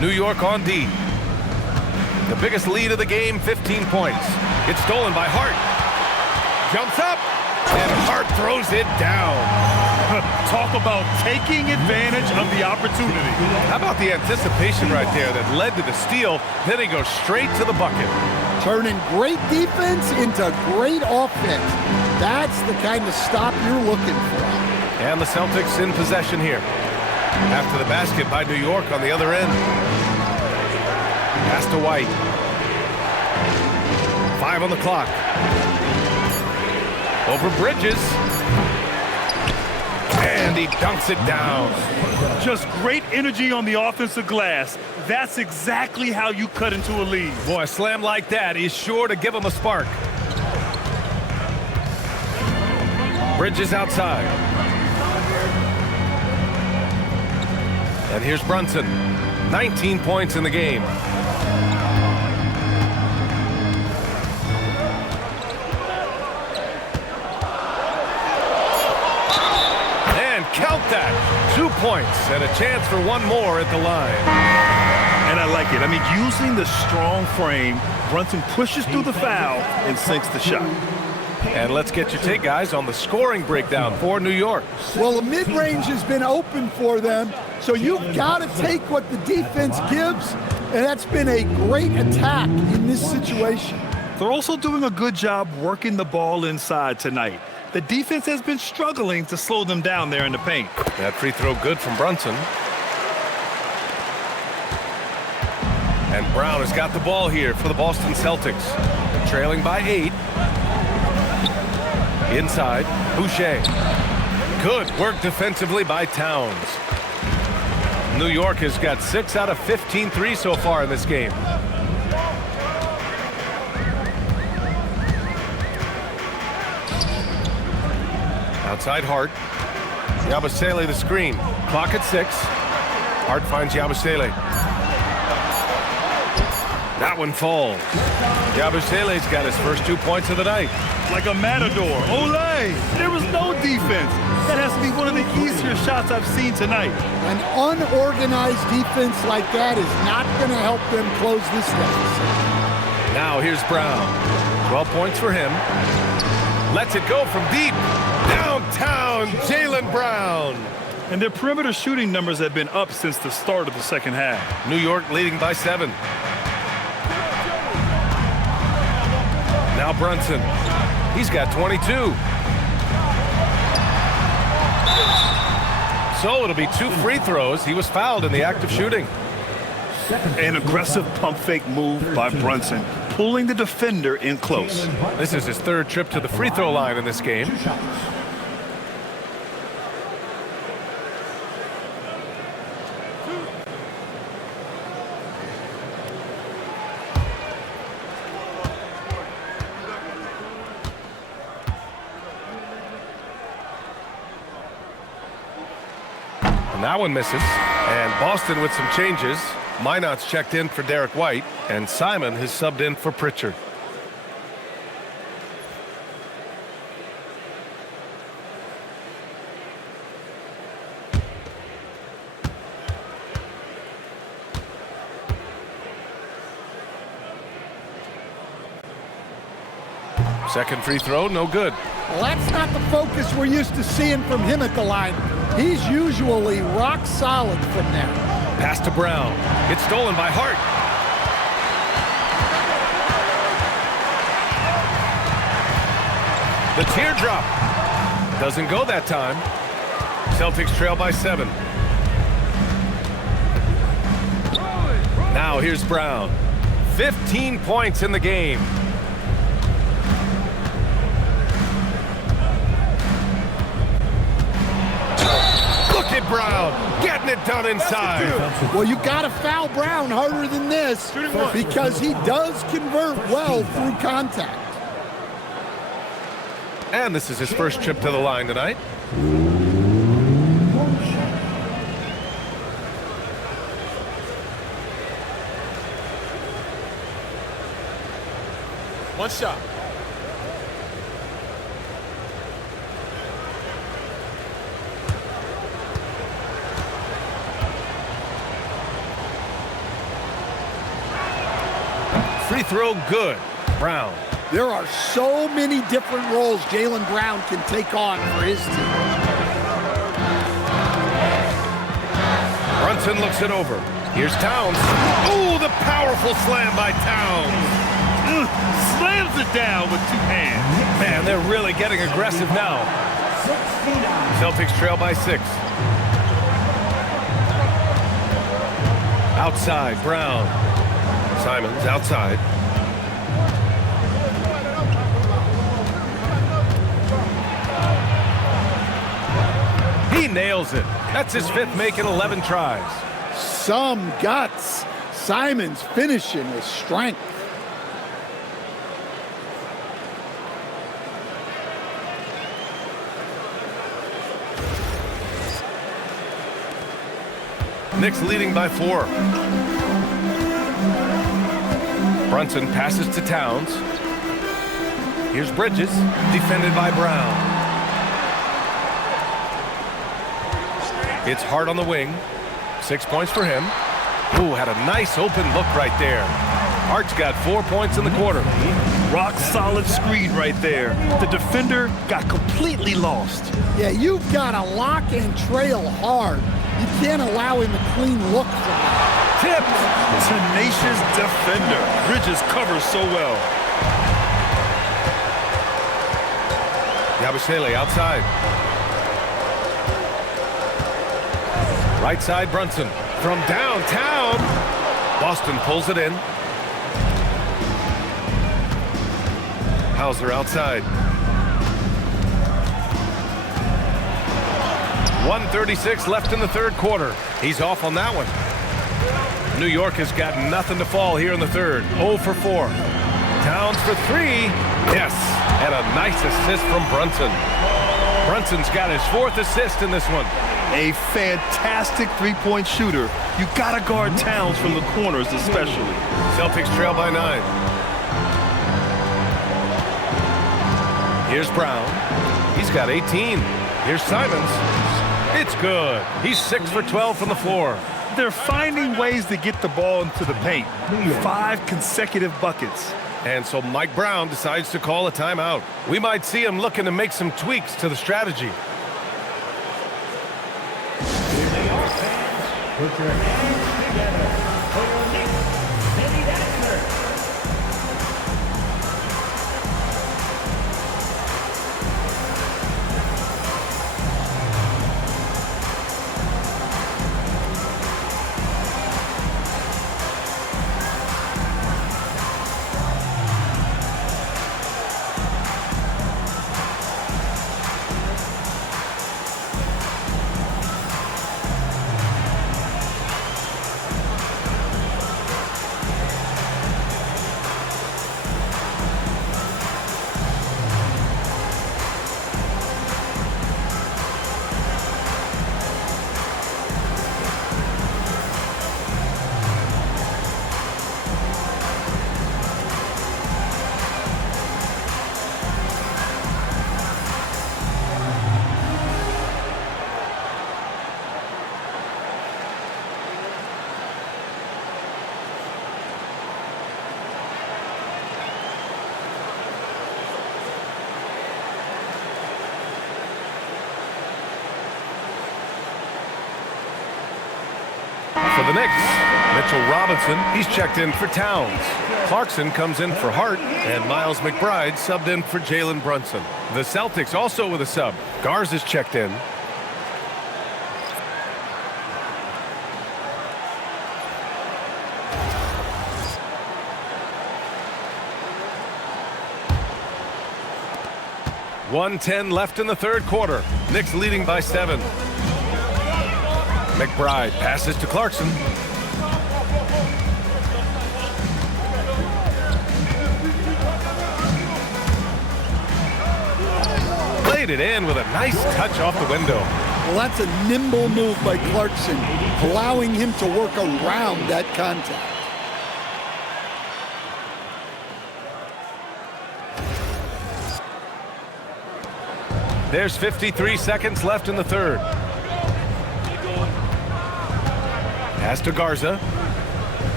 New York on D. The biggest lead of the game, 15 points. It's stolen by Hart. Jumps up, and Hart throws it down. Talk about taking advantage of the opportunity. How about the anticipation right there that led to the steal? Then he goes straight to the bucket. Turning great defense into great offense. That's the kind of stop you're looking for. And the Celtics in possession here. After the basket by New York on the other end. Pass to White. 5 on the clock. Over Bridges. And he dunks it down. Just great energy on the offensive glass. That's exactly how you cut into a lead. Boy, a slam like that is sure to give him a spark. Bridges outside. And here's Brunson. 19 points in the game. And count that. 2 points and a chance for one more at the line. And I like it. I mean, using the strong frame, Brunson pushes through the foul and sinks the shot. And let's get your take, guys, on the scoring breakdown for New York. Well, the mid-range has been open for them, so you've got to take what the defense gives, and that's been a great attack in this situation. They're also doing a good job working the ball inside tonight. The defense has been struggling to slow them down there in the paint. That free throw good from Brunson. And Brown has got the ball here for the Boston Celtics. Trailing by 8. Inside, Boucher. Good work defensively by Towns. New York has got 6 out of 15 threes so far in this game. Outside Hart. Yabusele the screen. Clock at 6. Hart finds Yabusele. That one falls. Yabusele's got his first 2 points of the night. Like a matador. Olay! There was no defense. That has to be one of the easier shots I've seen tonight. An unorganized defense like that is not going to help them close this deficit. Now here's Brown. 12 points for him. Lets it go from deep. Downtown, Jalen Brown. And their perimeter shooting numbers have been up since the start of the second half. New York leading by 7. Now Brunson. He's got 22. So it'll be 2 free throws. He was fouled in the act of shooting. An aggressive pump fake move by Brunson, pulling the defender in close. This is his 3rd trip to the free throw line in this game. That one misses. And Boston with some changes. Minot's checked in for Derek White, and Simon has subbed in for Pritchard. Second free throw, no good. Well, that's not the focus we're used to seeing from him at the line. He's usually rock solid from there. Pass to Brown. It's stolen by Hart. The teardrop. Doesn't go that time. Celtics trail by 7. Now here's Brown. 15 points in the game. Left-handed Brown, getting it done inside. Well, you got to foul Brown harder than this because he does convert well through contact. And this is his first trip to the line tonight. One shot. Free throw good. Brown. There are so many different roles Jalen Brown can take on for his team. Brunson looks it over. Here's Towns. Ooh, the powerful slam by Towns. Slams it down with two hands. Man, they're really getting aggressive now. Celtics trail by 6. Outside, Brown. Simons outside. He nails it. That's his 5th make in 11 tries. Some guts. Simons finishing with strength. Knicks leading by 4. Brunson passes to Towns. Here's Bridges, defended by Brown. It's Hart on the wing. 6 points for him. Ooh, had a nice open look right there. Hart's got 4 points in the quarter. Rock solid screen right there. The defender got completely lost. Yeah, you've got to lock and trail hard. You can't allow him a clean look from that. Tipped. Tenacious defender. Bridges covers so well. Yabusele outside. Right side, Brunson. From downtown. Boston pulls it in. Hauser outside. 1:36 left in the 3rd quarter. He's off on that one. New York has got nothing to fall here in the 3rd. 0 for 4. Towns for 3. Yes, and a nice assist from Brunson. Brunson's got his 4th assist in this one. A fantastic three-point shooter. You gotta guard Towns from the corners especially. Celtics trail by 9. Here's Brown. He's got 18. Here's Simons. It's good. He's 6 for 12 from the floor. They're finding ways to get the ball into the paint. 5 consecutive buckets. And so Mike Brown decides to call a timeout. We might see him looking to make some tweaks to the strategy. Here they are, fans. Put your hands together for your Knicks City Dancer. For the Knicks, Mitchell Robinson, he's checked in for Towns. Clarkson comes in for Hart, and Miles McBride subbed in for Jalen Brunson. The Celtics also with a sub. Garza's checked in. .110 left in the 3rd quarter. Knicks leading by 7. McBride passes to Clarkson. Played it in with a nice touch off the window. Well, that's a nimble move by Clarkson, allowing him to work around that contact. There's 53 seconds left in the third. Pass to Garza.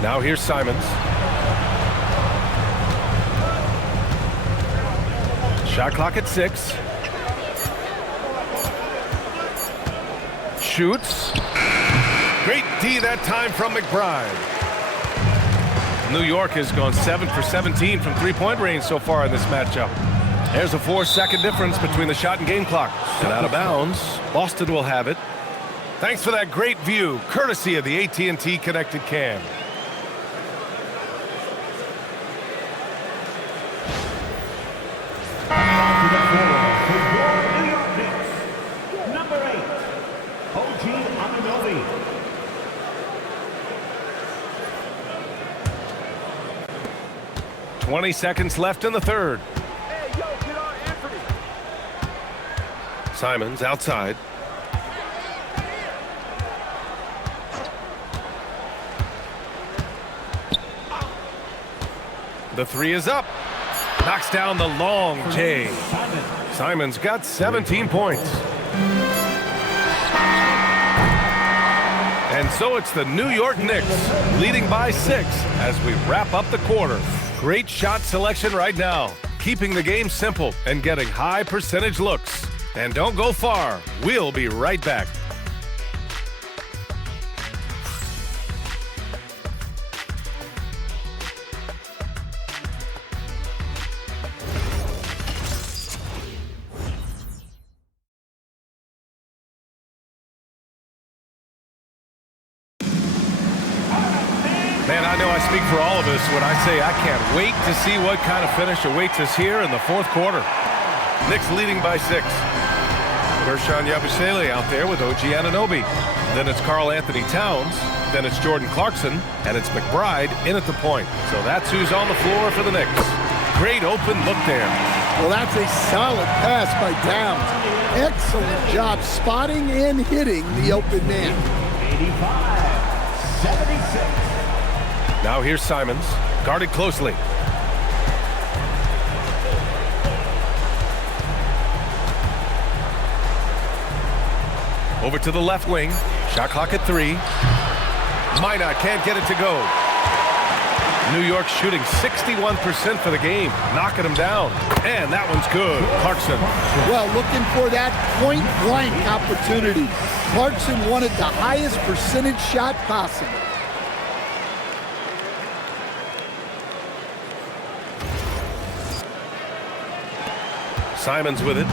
Now here's Simons. Shot clock at 6. Shoots. Great D that time from McBride. New York has gone 7 for 17 from three-point range so far in this matchup. There's a 4-second difference between the shot and game clock. And out of bounds, Boston will have it. Thanks for that great view, courtesy of the AT&T Connected Cam. To the floor for your New York Knicks, number 8, OG Anunoby. "20 seconds left in the third. Simons outside. The three is up. Knocks down the long J. Simons got 17 points. And so it's the New York Knicks leading by 6 as we wrap up the quarter. Great shot selection right now, keeping the game simple and getting high percentage looks. And don't go far. We'll be right back. Man, I know I speak for all of us when I say I can't wait to see what kind of finish awaits us here in the fourth quarter. Knicks leading by 6. Bershon Yabusele out there with OG Anunoby. Then it's Karl-Anthony Towns. Then it's Jordan Clarkson. And it's McBride in at the point. So that's who's on the floor for the Knicks. Great open look there. Well, that's a solid pass by Towns. Excellent job spotting and hitting the open man. 85-76. Now here's Simons, guarded closely. Over to the left wing. Shot clock at 3. Minot can't get it to go. New York shooting 61% for the game, knocking them down. And that one's good. Clarkson. Well, looking for that point-blank opportunity. Clarkson wanted the highest percentage shot possible. Simons with it.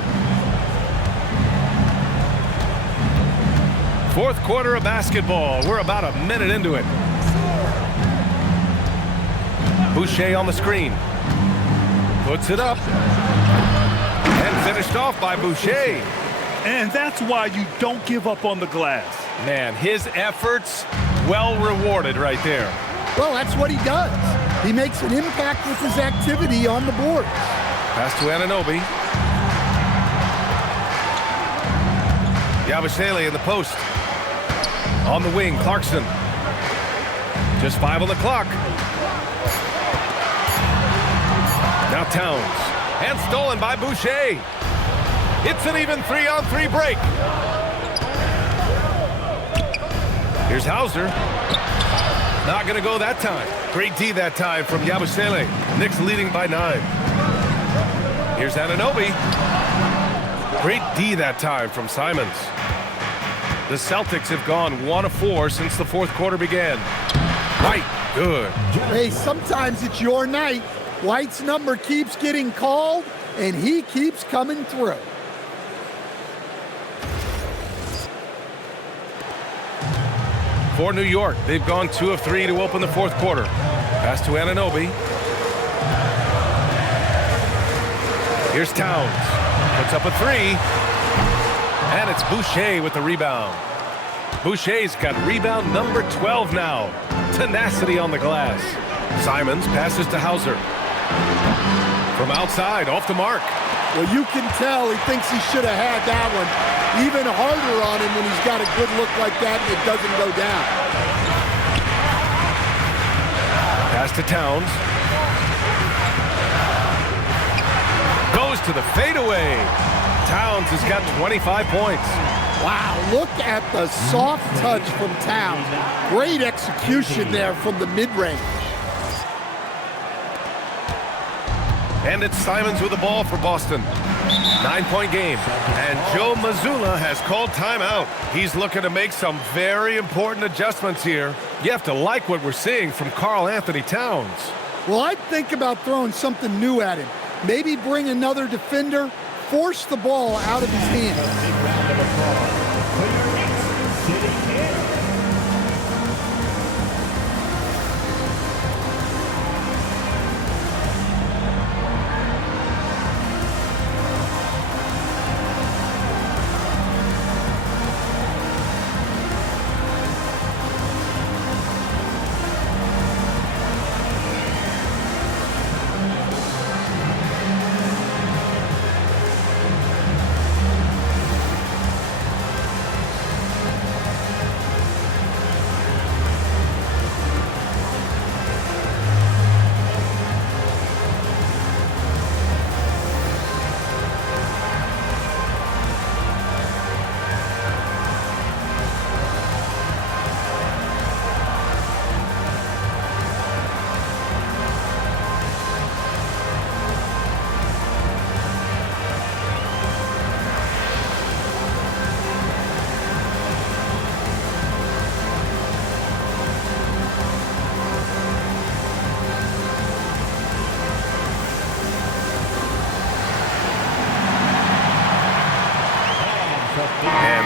Fourth quarter of basketball. We're about a minute into it. Boucher on the screen. Puts it up. And finished off by Boucher. And that's why you don't give up on the glass. Man, his efforts well rewarded right there. Well, that's what he does. He makes an impact with his activity on the board. Pass to Anunoby. Yabusele in the post. On the wing, Clarkson. Just 5 on the clock. Now Towns. And stolen by Boucher. It's an even 3-on-3 break. Here's Hauser. Not going to go that time. Great D that time from Yabusele. Knicks leading by 9. Here's Anunoby. Great D that time from Simons. The Celtics have gone 1 of 4 since the fourth quarter began. White, good. Hey, sometimes it's your night. White's number keeps getting called, and he keeps coming through. For New York, they've gone 2 of 3 to open the fourth quarter. Pass to Anunoby. Here's Towns. Puts up a three. And it's Boucher with the rebound. Boucher's got rebound number 12 now. Tenacity on the glass. Simons passes to Hauser. From outside, off the mark. Well, you can tell he thinks he should have had that one. Even harder on him when he's got a good look like that and it doesn't go down. Pass to Towns. Goes to the fadeaway. Towns has got 25 points. Wow, look at the soft touch from Towns. Great execution there from the mid-range. And it's Simons with the ball for Boston. 9-point game. And Joe Mazzulla has called timeout. He's looking to make some very important adjustments here. You have to like what we're seeing from Karl-Anthony Towns. Well, I'd think about throwing something new at him. Maybe bring another defender, force the ball out of his hands.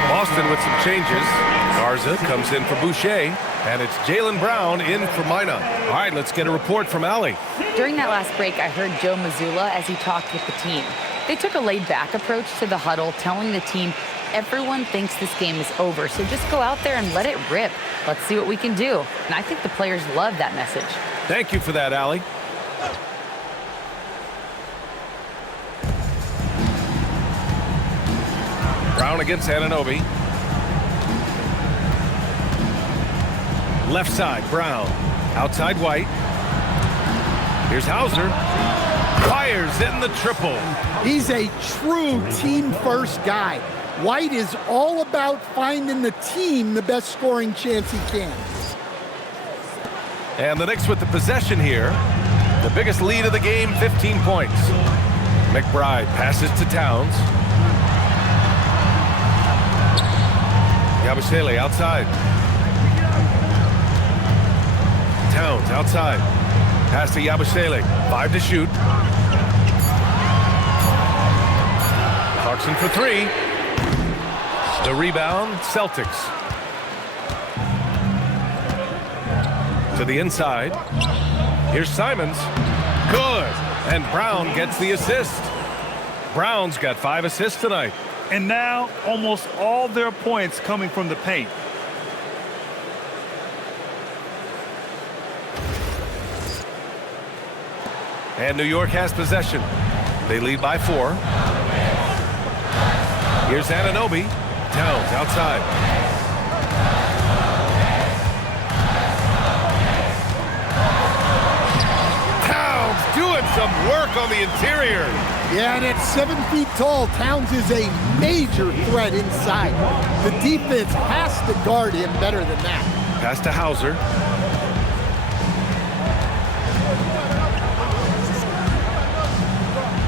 Boston with some changes. Garza comes in for Boucher, and it's Jalen Brown in for Mina. All right, let's get a report from Allie. During that last break, I heard Joe Mazzulla as he talked with the team. They took a laid-back approach to the huddle, telling the team everyone thinks this game is over, so just go out there and let it rip. Let's see what we can do. And I think the players love that message. Thank you for that, Allie. Brown against Anunoby. Left side, Brown. Outside, White. Here's Hauser. Fires in the triple. He's a true team-first guy. White is all about finding the team the best scoring chance he can. And the Knicks with the possession here. The biggest lead of the game, 15 points. McBride passes to Towns. Yabusele outside. Towns outside. Pass to Yabusele. 5 to shoot. Clarkson for 3. The rebound, Celtics. To the inside. Here's Simons. Good. And Brown gets the assist. Brown's got 5 assists tonight. And now almost all their points coming from the paint. And New York has possession. They lead by 4. Here's Anunoby. Towns outside. Towns doing some work on the interior. Yeah, and at 7 feet tall, Towns is a major threat inside. The defense has to guard him better than that. Pass to Hauser.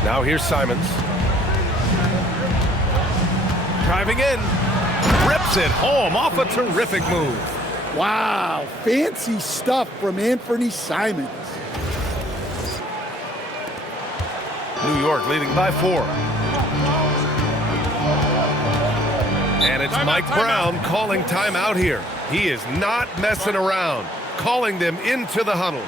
Now here's Simons. Driving in. Rips it home off a terrific move. Wow, fancy stuff from Anthony Simons. New York leading by 4. And it's Mike Brown calling timeout here. He is not messing around, calling them into the huddle.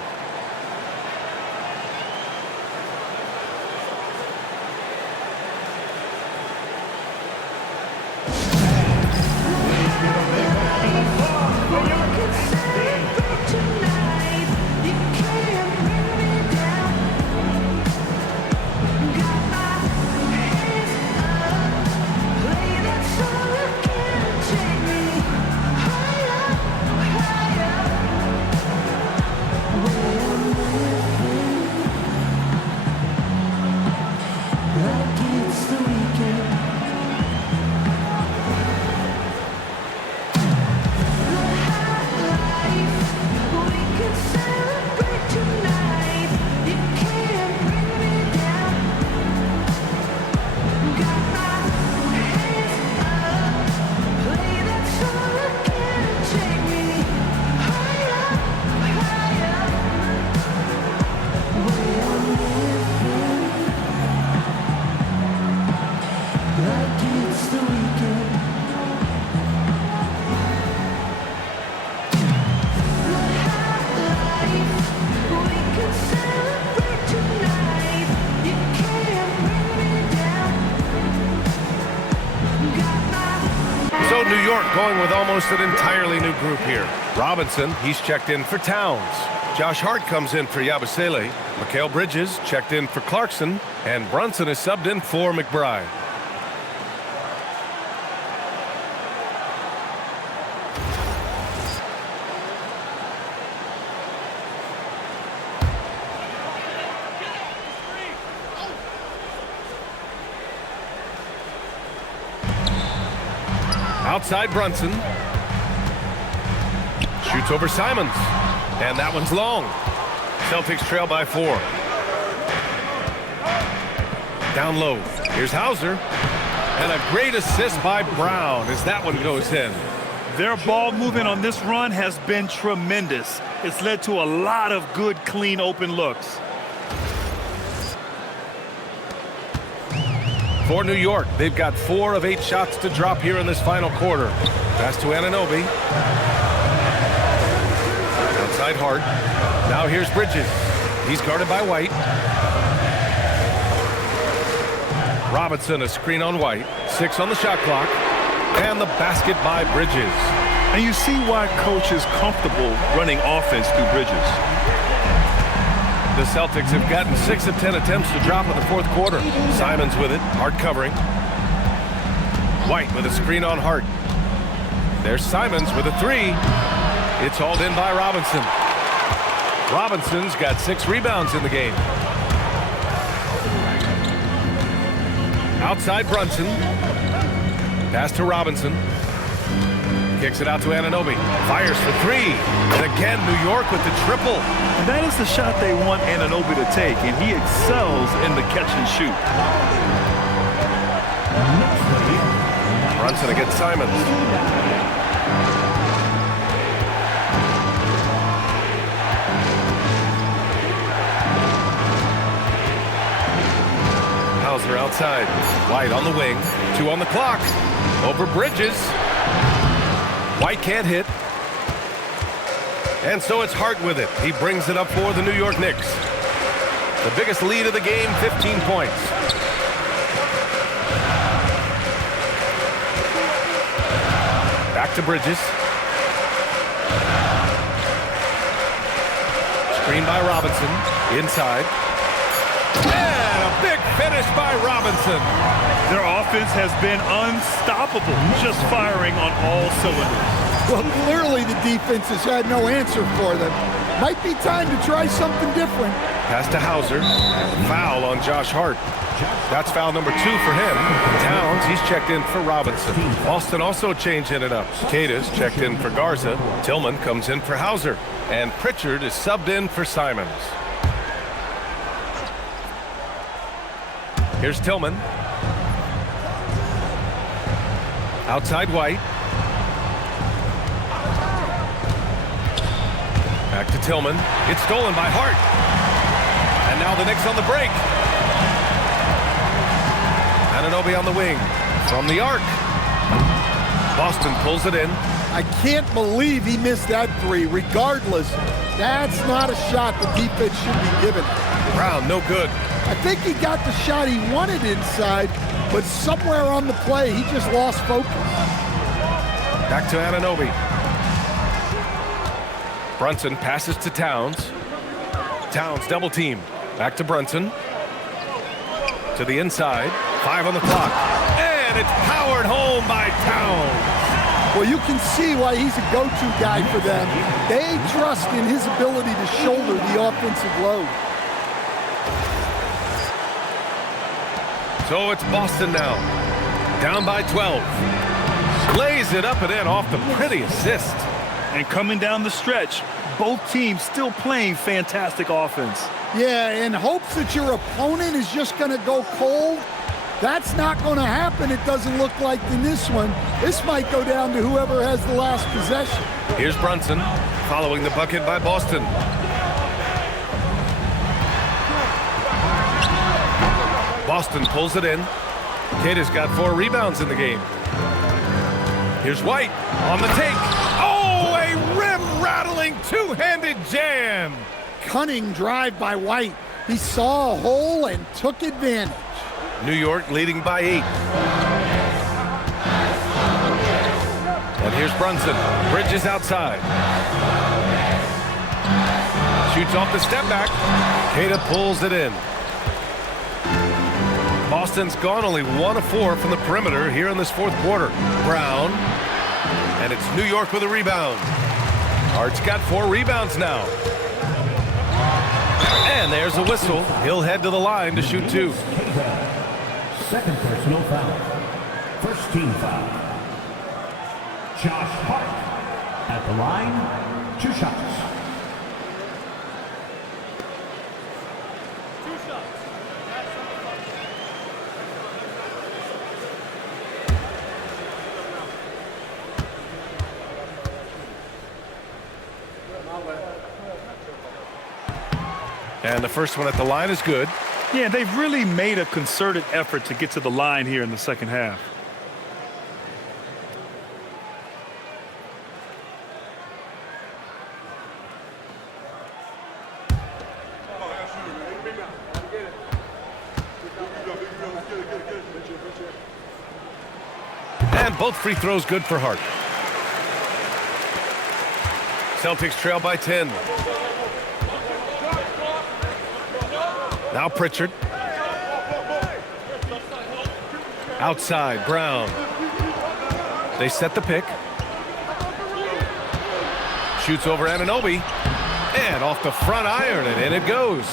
So New York going with almost an entirely new group here. Robinson, he's checked in for Towns. Josh Hart comes in for Yabusele. Mikal Bridges checked in for Clarkson. And Brunson is subbed in for McBride. Outside Brunson. Shoots over Simons. And that one's long. Celtics trail by 4. Down low. Here's Hauser. And a great assist by Brown as that one goes in. Their ball movement on this run has been tremendous. It's led to a lot of good, clean, open looks. For New York, they've got 4 of 8 shots to drop here in this final quarter. Pass to Anunoby. Outside Hart. Now here's Bridges. He's guarded by White. Robinson, a screen on White. 6 on the shot clock. And the basket by Bridges. And you see why coach is comfortable running offense through Bridges. The Celtics have gotten 6 of 10 attempts to drop in the fourth quarter. Simons with it. Hart covering. White with a screen on Hart. There's Simons with a 3. It's hauled in by Robinson. Robinson's got 6 rebounds in the game. Outside Brunson. Pass to Robinson. Kicks it out to Anunoby. Fires for 3. And again, New York with the triple. And that is the shot they want Anunoby to take, and he excels in the catch and shoot. Brunson against Simons. Hauser outside. White on the wing. 2 on the clock. Over Bridges. White can't hit. And so it's Hart with it. He brings it up for the New York Knicks. The biggest lead of the game, 15 points. Back to Bridges. Screen by Robinson. Inside. And a big finish by Robinson. Their offense has been unstoppable, just firing on all cylinders. Well, clearly the defense has had no answer for them. Might be time to try something different. Pass to Hauser. Foul on Josh Hart. That's foul number 2 for him. Towns, he's checked in for Robinson. Boston also changing it up. Cada's checked in for Garza. Tillman comes in for Hauser. And Pritchard is subbed in for Simons. Here's Tillman. Outside White. Back to Tillman. It's stolen by Hart. And now the Knicks on the break. Anunoby on the wing. From the arc. Boston pulls it in. I can't believe he missed that 3. Regardless, that's not a shot the defense should be given. Brown, no good. I think he got the shot he wanted inside, but somewhere on the play, he just lost focus. Back to Anunoby. Brunson passes to Towns. Towns double teamed. Back to Brunson. To the inside. 5 on the clock. And it's powered home by Towns. Well, you can see why he's a go-to guy for them. They trust in his ability to shoulder the offensive load. So it's Boston now. Down by 12. Lays it up and in off the pretty assist. And coming down the stretch, both teams still playing fantastic offense. Yeah, in hopes that your opponent is just going to go cold. That's not going to happen, it doesn't look like in this one. This might go down to whoever has the last possession. Here's Brunson following the bucket by Boston. Boston pulls it in. Kata's got 4 rebounds in the game. Here's White on the take. Oh, a rim-rattling two-handed jam. Cunning drive by White. He saw a hole and took advantage. New York leading by 8. And here's Brunson. Bridges outside. Shoots off the step back. Kata pulls it in. Boston's gone only 1 of 4 from the perimeter here in this 4th quarter. Brown. And it's New York with a rebound. Hart's got 4 rebounds now. And there's a whistle. He'll head to the line to shoot 2. Second personal foul. First team foul. Josh Hart at the line. 2 shots. And the first one at the line is good. Yeah, they've really made a concerted effort to get to the line here in the second half. And both free throws good for Hart. Celtics trail by 10. Now Pritchard. Outside, Brown. They set the pick. Shoots over Anunoby. And off the front iron, and in it goes.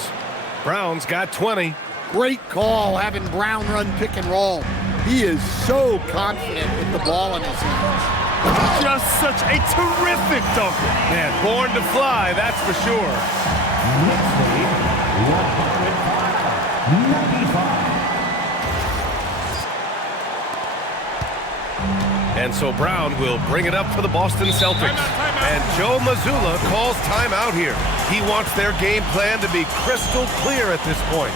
Brown's got 20. Great call having Brown run pick and roll. He is so confident with the ball in his hands. Just such a terrific dunker. Man, born to fly, that's for sure. Knicks lead 105-95. And so Brown will bring it up for the Boston Celtics. And Joe Mazzulla calls timeout here. He wants their game plan to be crystal clear at this point.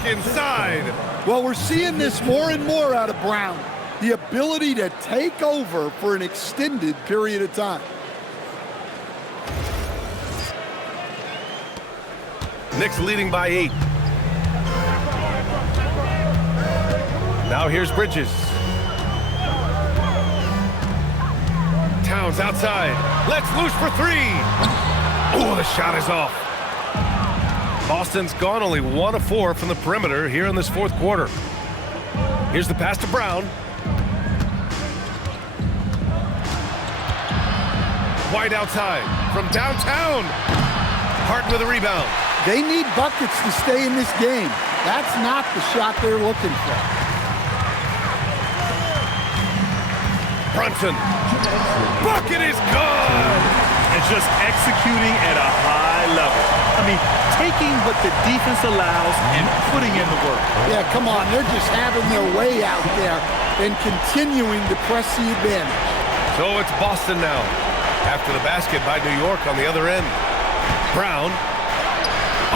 Back inside. Well, we're seeing this more and more out of Brown. The ability to take over for an extended period of time. Knicks leading by 8. Now here's Bridges. Towns outside. Let's loose for 3. Oh, the shot is off. Boston's gone only 1 of 4 from the perimeter here in this fourth quarter. Here's the pass to Brown. White outside from downtown. Harden with a rebound. They need buckets to stay in this game. That's not the shot they're looking for. Brunson. Bucket is good. And just executing at a high level. I mean, taking what the defense allows and putting in the work. Yeah, come on. They're just having their way out there and continuing to press the advantage. So it's Boston now. After the basket by New York on the other end. Brown.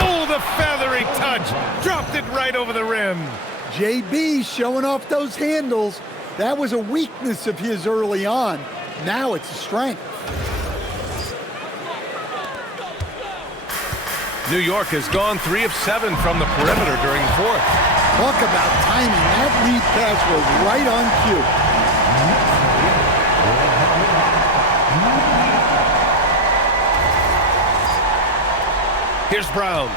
Oh, the feathery touch. Dropped it right over the rim. JB showing off those handles. That was a weakness of his early on. Now it's a strength. New York has gone 3 of 7 from the perimeter during the fourth. Talk about timing. That lead pass was right on cue. Here's Brown.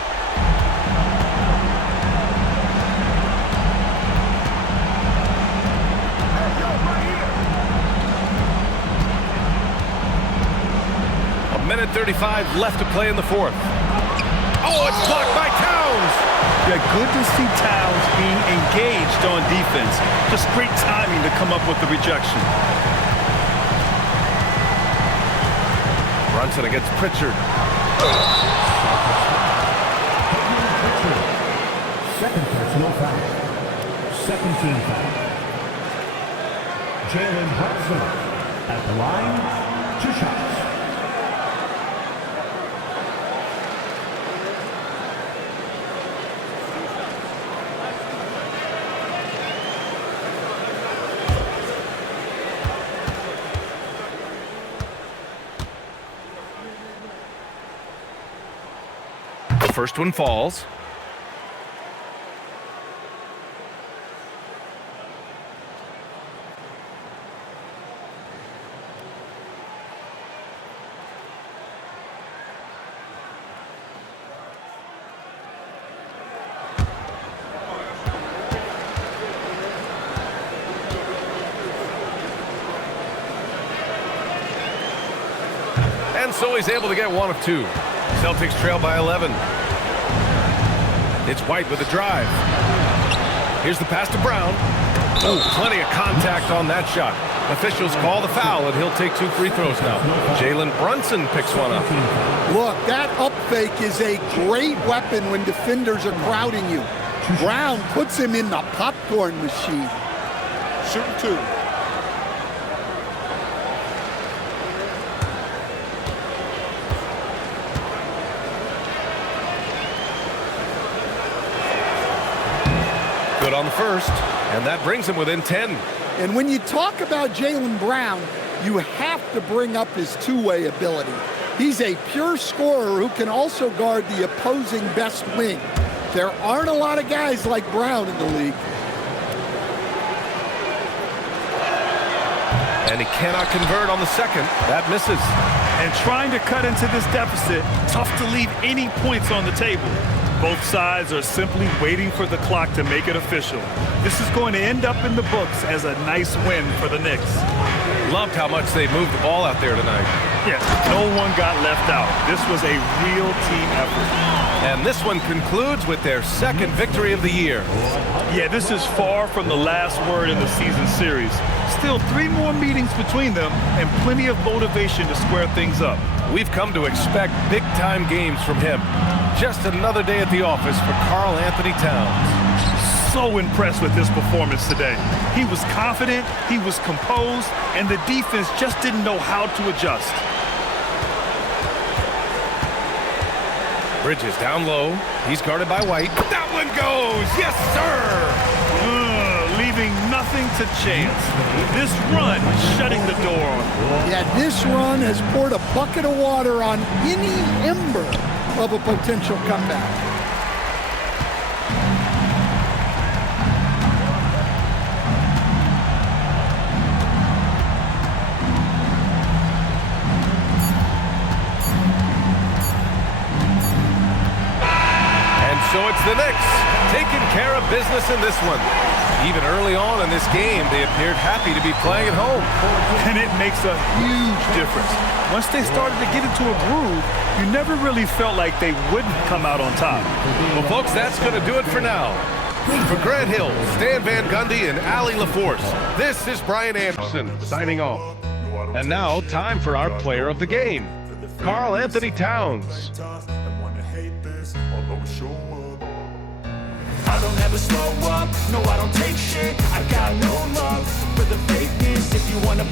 A minute 35 left to play in the fourth. Oh, it's blocked by Towns. Yeah, good to see Towns being engaged on defense. Just great timing to come up with the rejection. Brunson against Pritchard. Second personal foul. Second team foul. Jalen Brunson at the line, 2 shots. The first one falls. And so he's able to get 1 of 2. Celtics trail by 11. It's White with a drive. Here's the pass to Brown. Oh, plenty of contact on that shot. Officials call the foul, and he'll take 2 free throws now. Jalen Brunson picks one up. Look, that up fake is a great weapon when defenders are crowding you. Brown puts him in the popcorn machine. Shooting 2. Good on the first, and that brings him within 10. And when you talk about Jalen Brown, you have to bring up his two-way ability. He's a pure scorer who can also guard the opposing best wing. There aren't a lot of guys like Brown in the league. And he cannot convert on the second. That misses. And trying to cut into this deficit, tough to leave any points on the table. Both sides are simply waiting for the clock to make it official. This is going to end up in the books as a nice win for the Knicks. Loved how much they moved the ball out there tonight. Yeah, no one got left out. This was a real team effort. And this one concludes with their second victory of the year. Yeah, this is far from the last word in the season series. Still 3 more meetings between them and plenty of motivation to square things up. We've come to expect big-time games from him. Just another day at the office for Karl-Anthony Towns. So impressed with his performance today. He was confident, he was composed, and the defense just didn't know how to adjust. Bridges down low. He's guarded by White. That one goes. Yes, sir. Leaving nothing to chance. This run shutting the door on him. Yeah, this run has poured a bucket of water on any ember of a potential comeback. So it's the Knicks taking care of business in this one. Even early on in this game, they appeared happy to be playing at home. And it makes a huge difference. Once they started to get into a groove, you never really felt like they wouldn't come out on top. Well, folks, that's going to do it for now. For Grant Hill, Stan Van Gundy, and Allie LaForce, this is Brian Anderson signing off. And now, time for our player of the game, Karl-Anthony Towns. I don't ever slow up, no I don't take shit. I got no love for the fakeness. If you wanna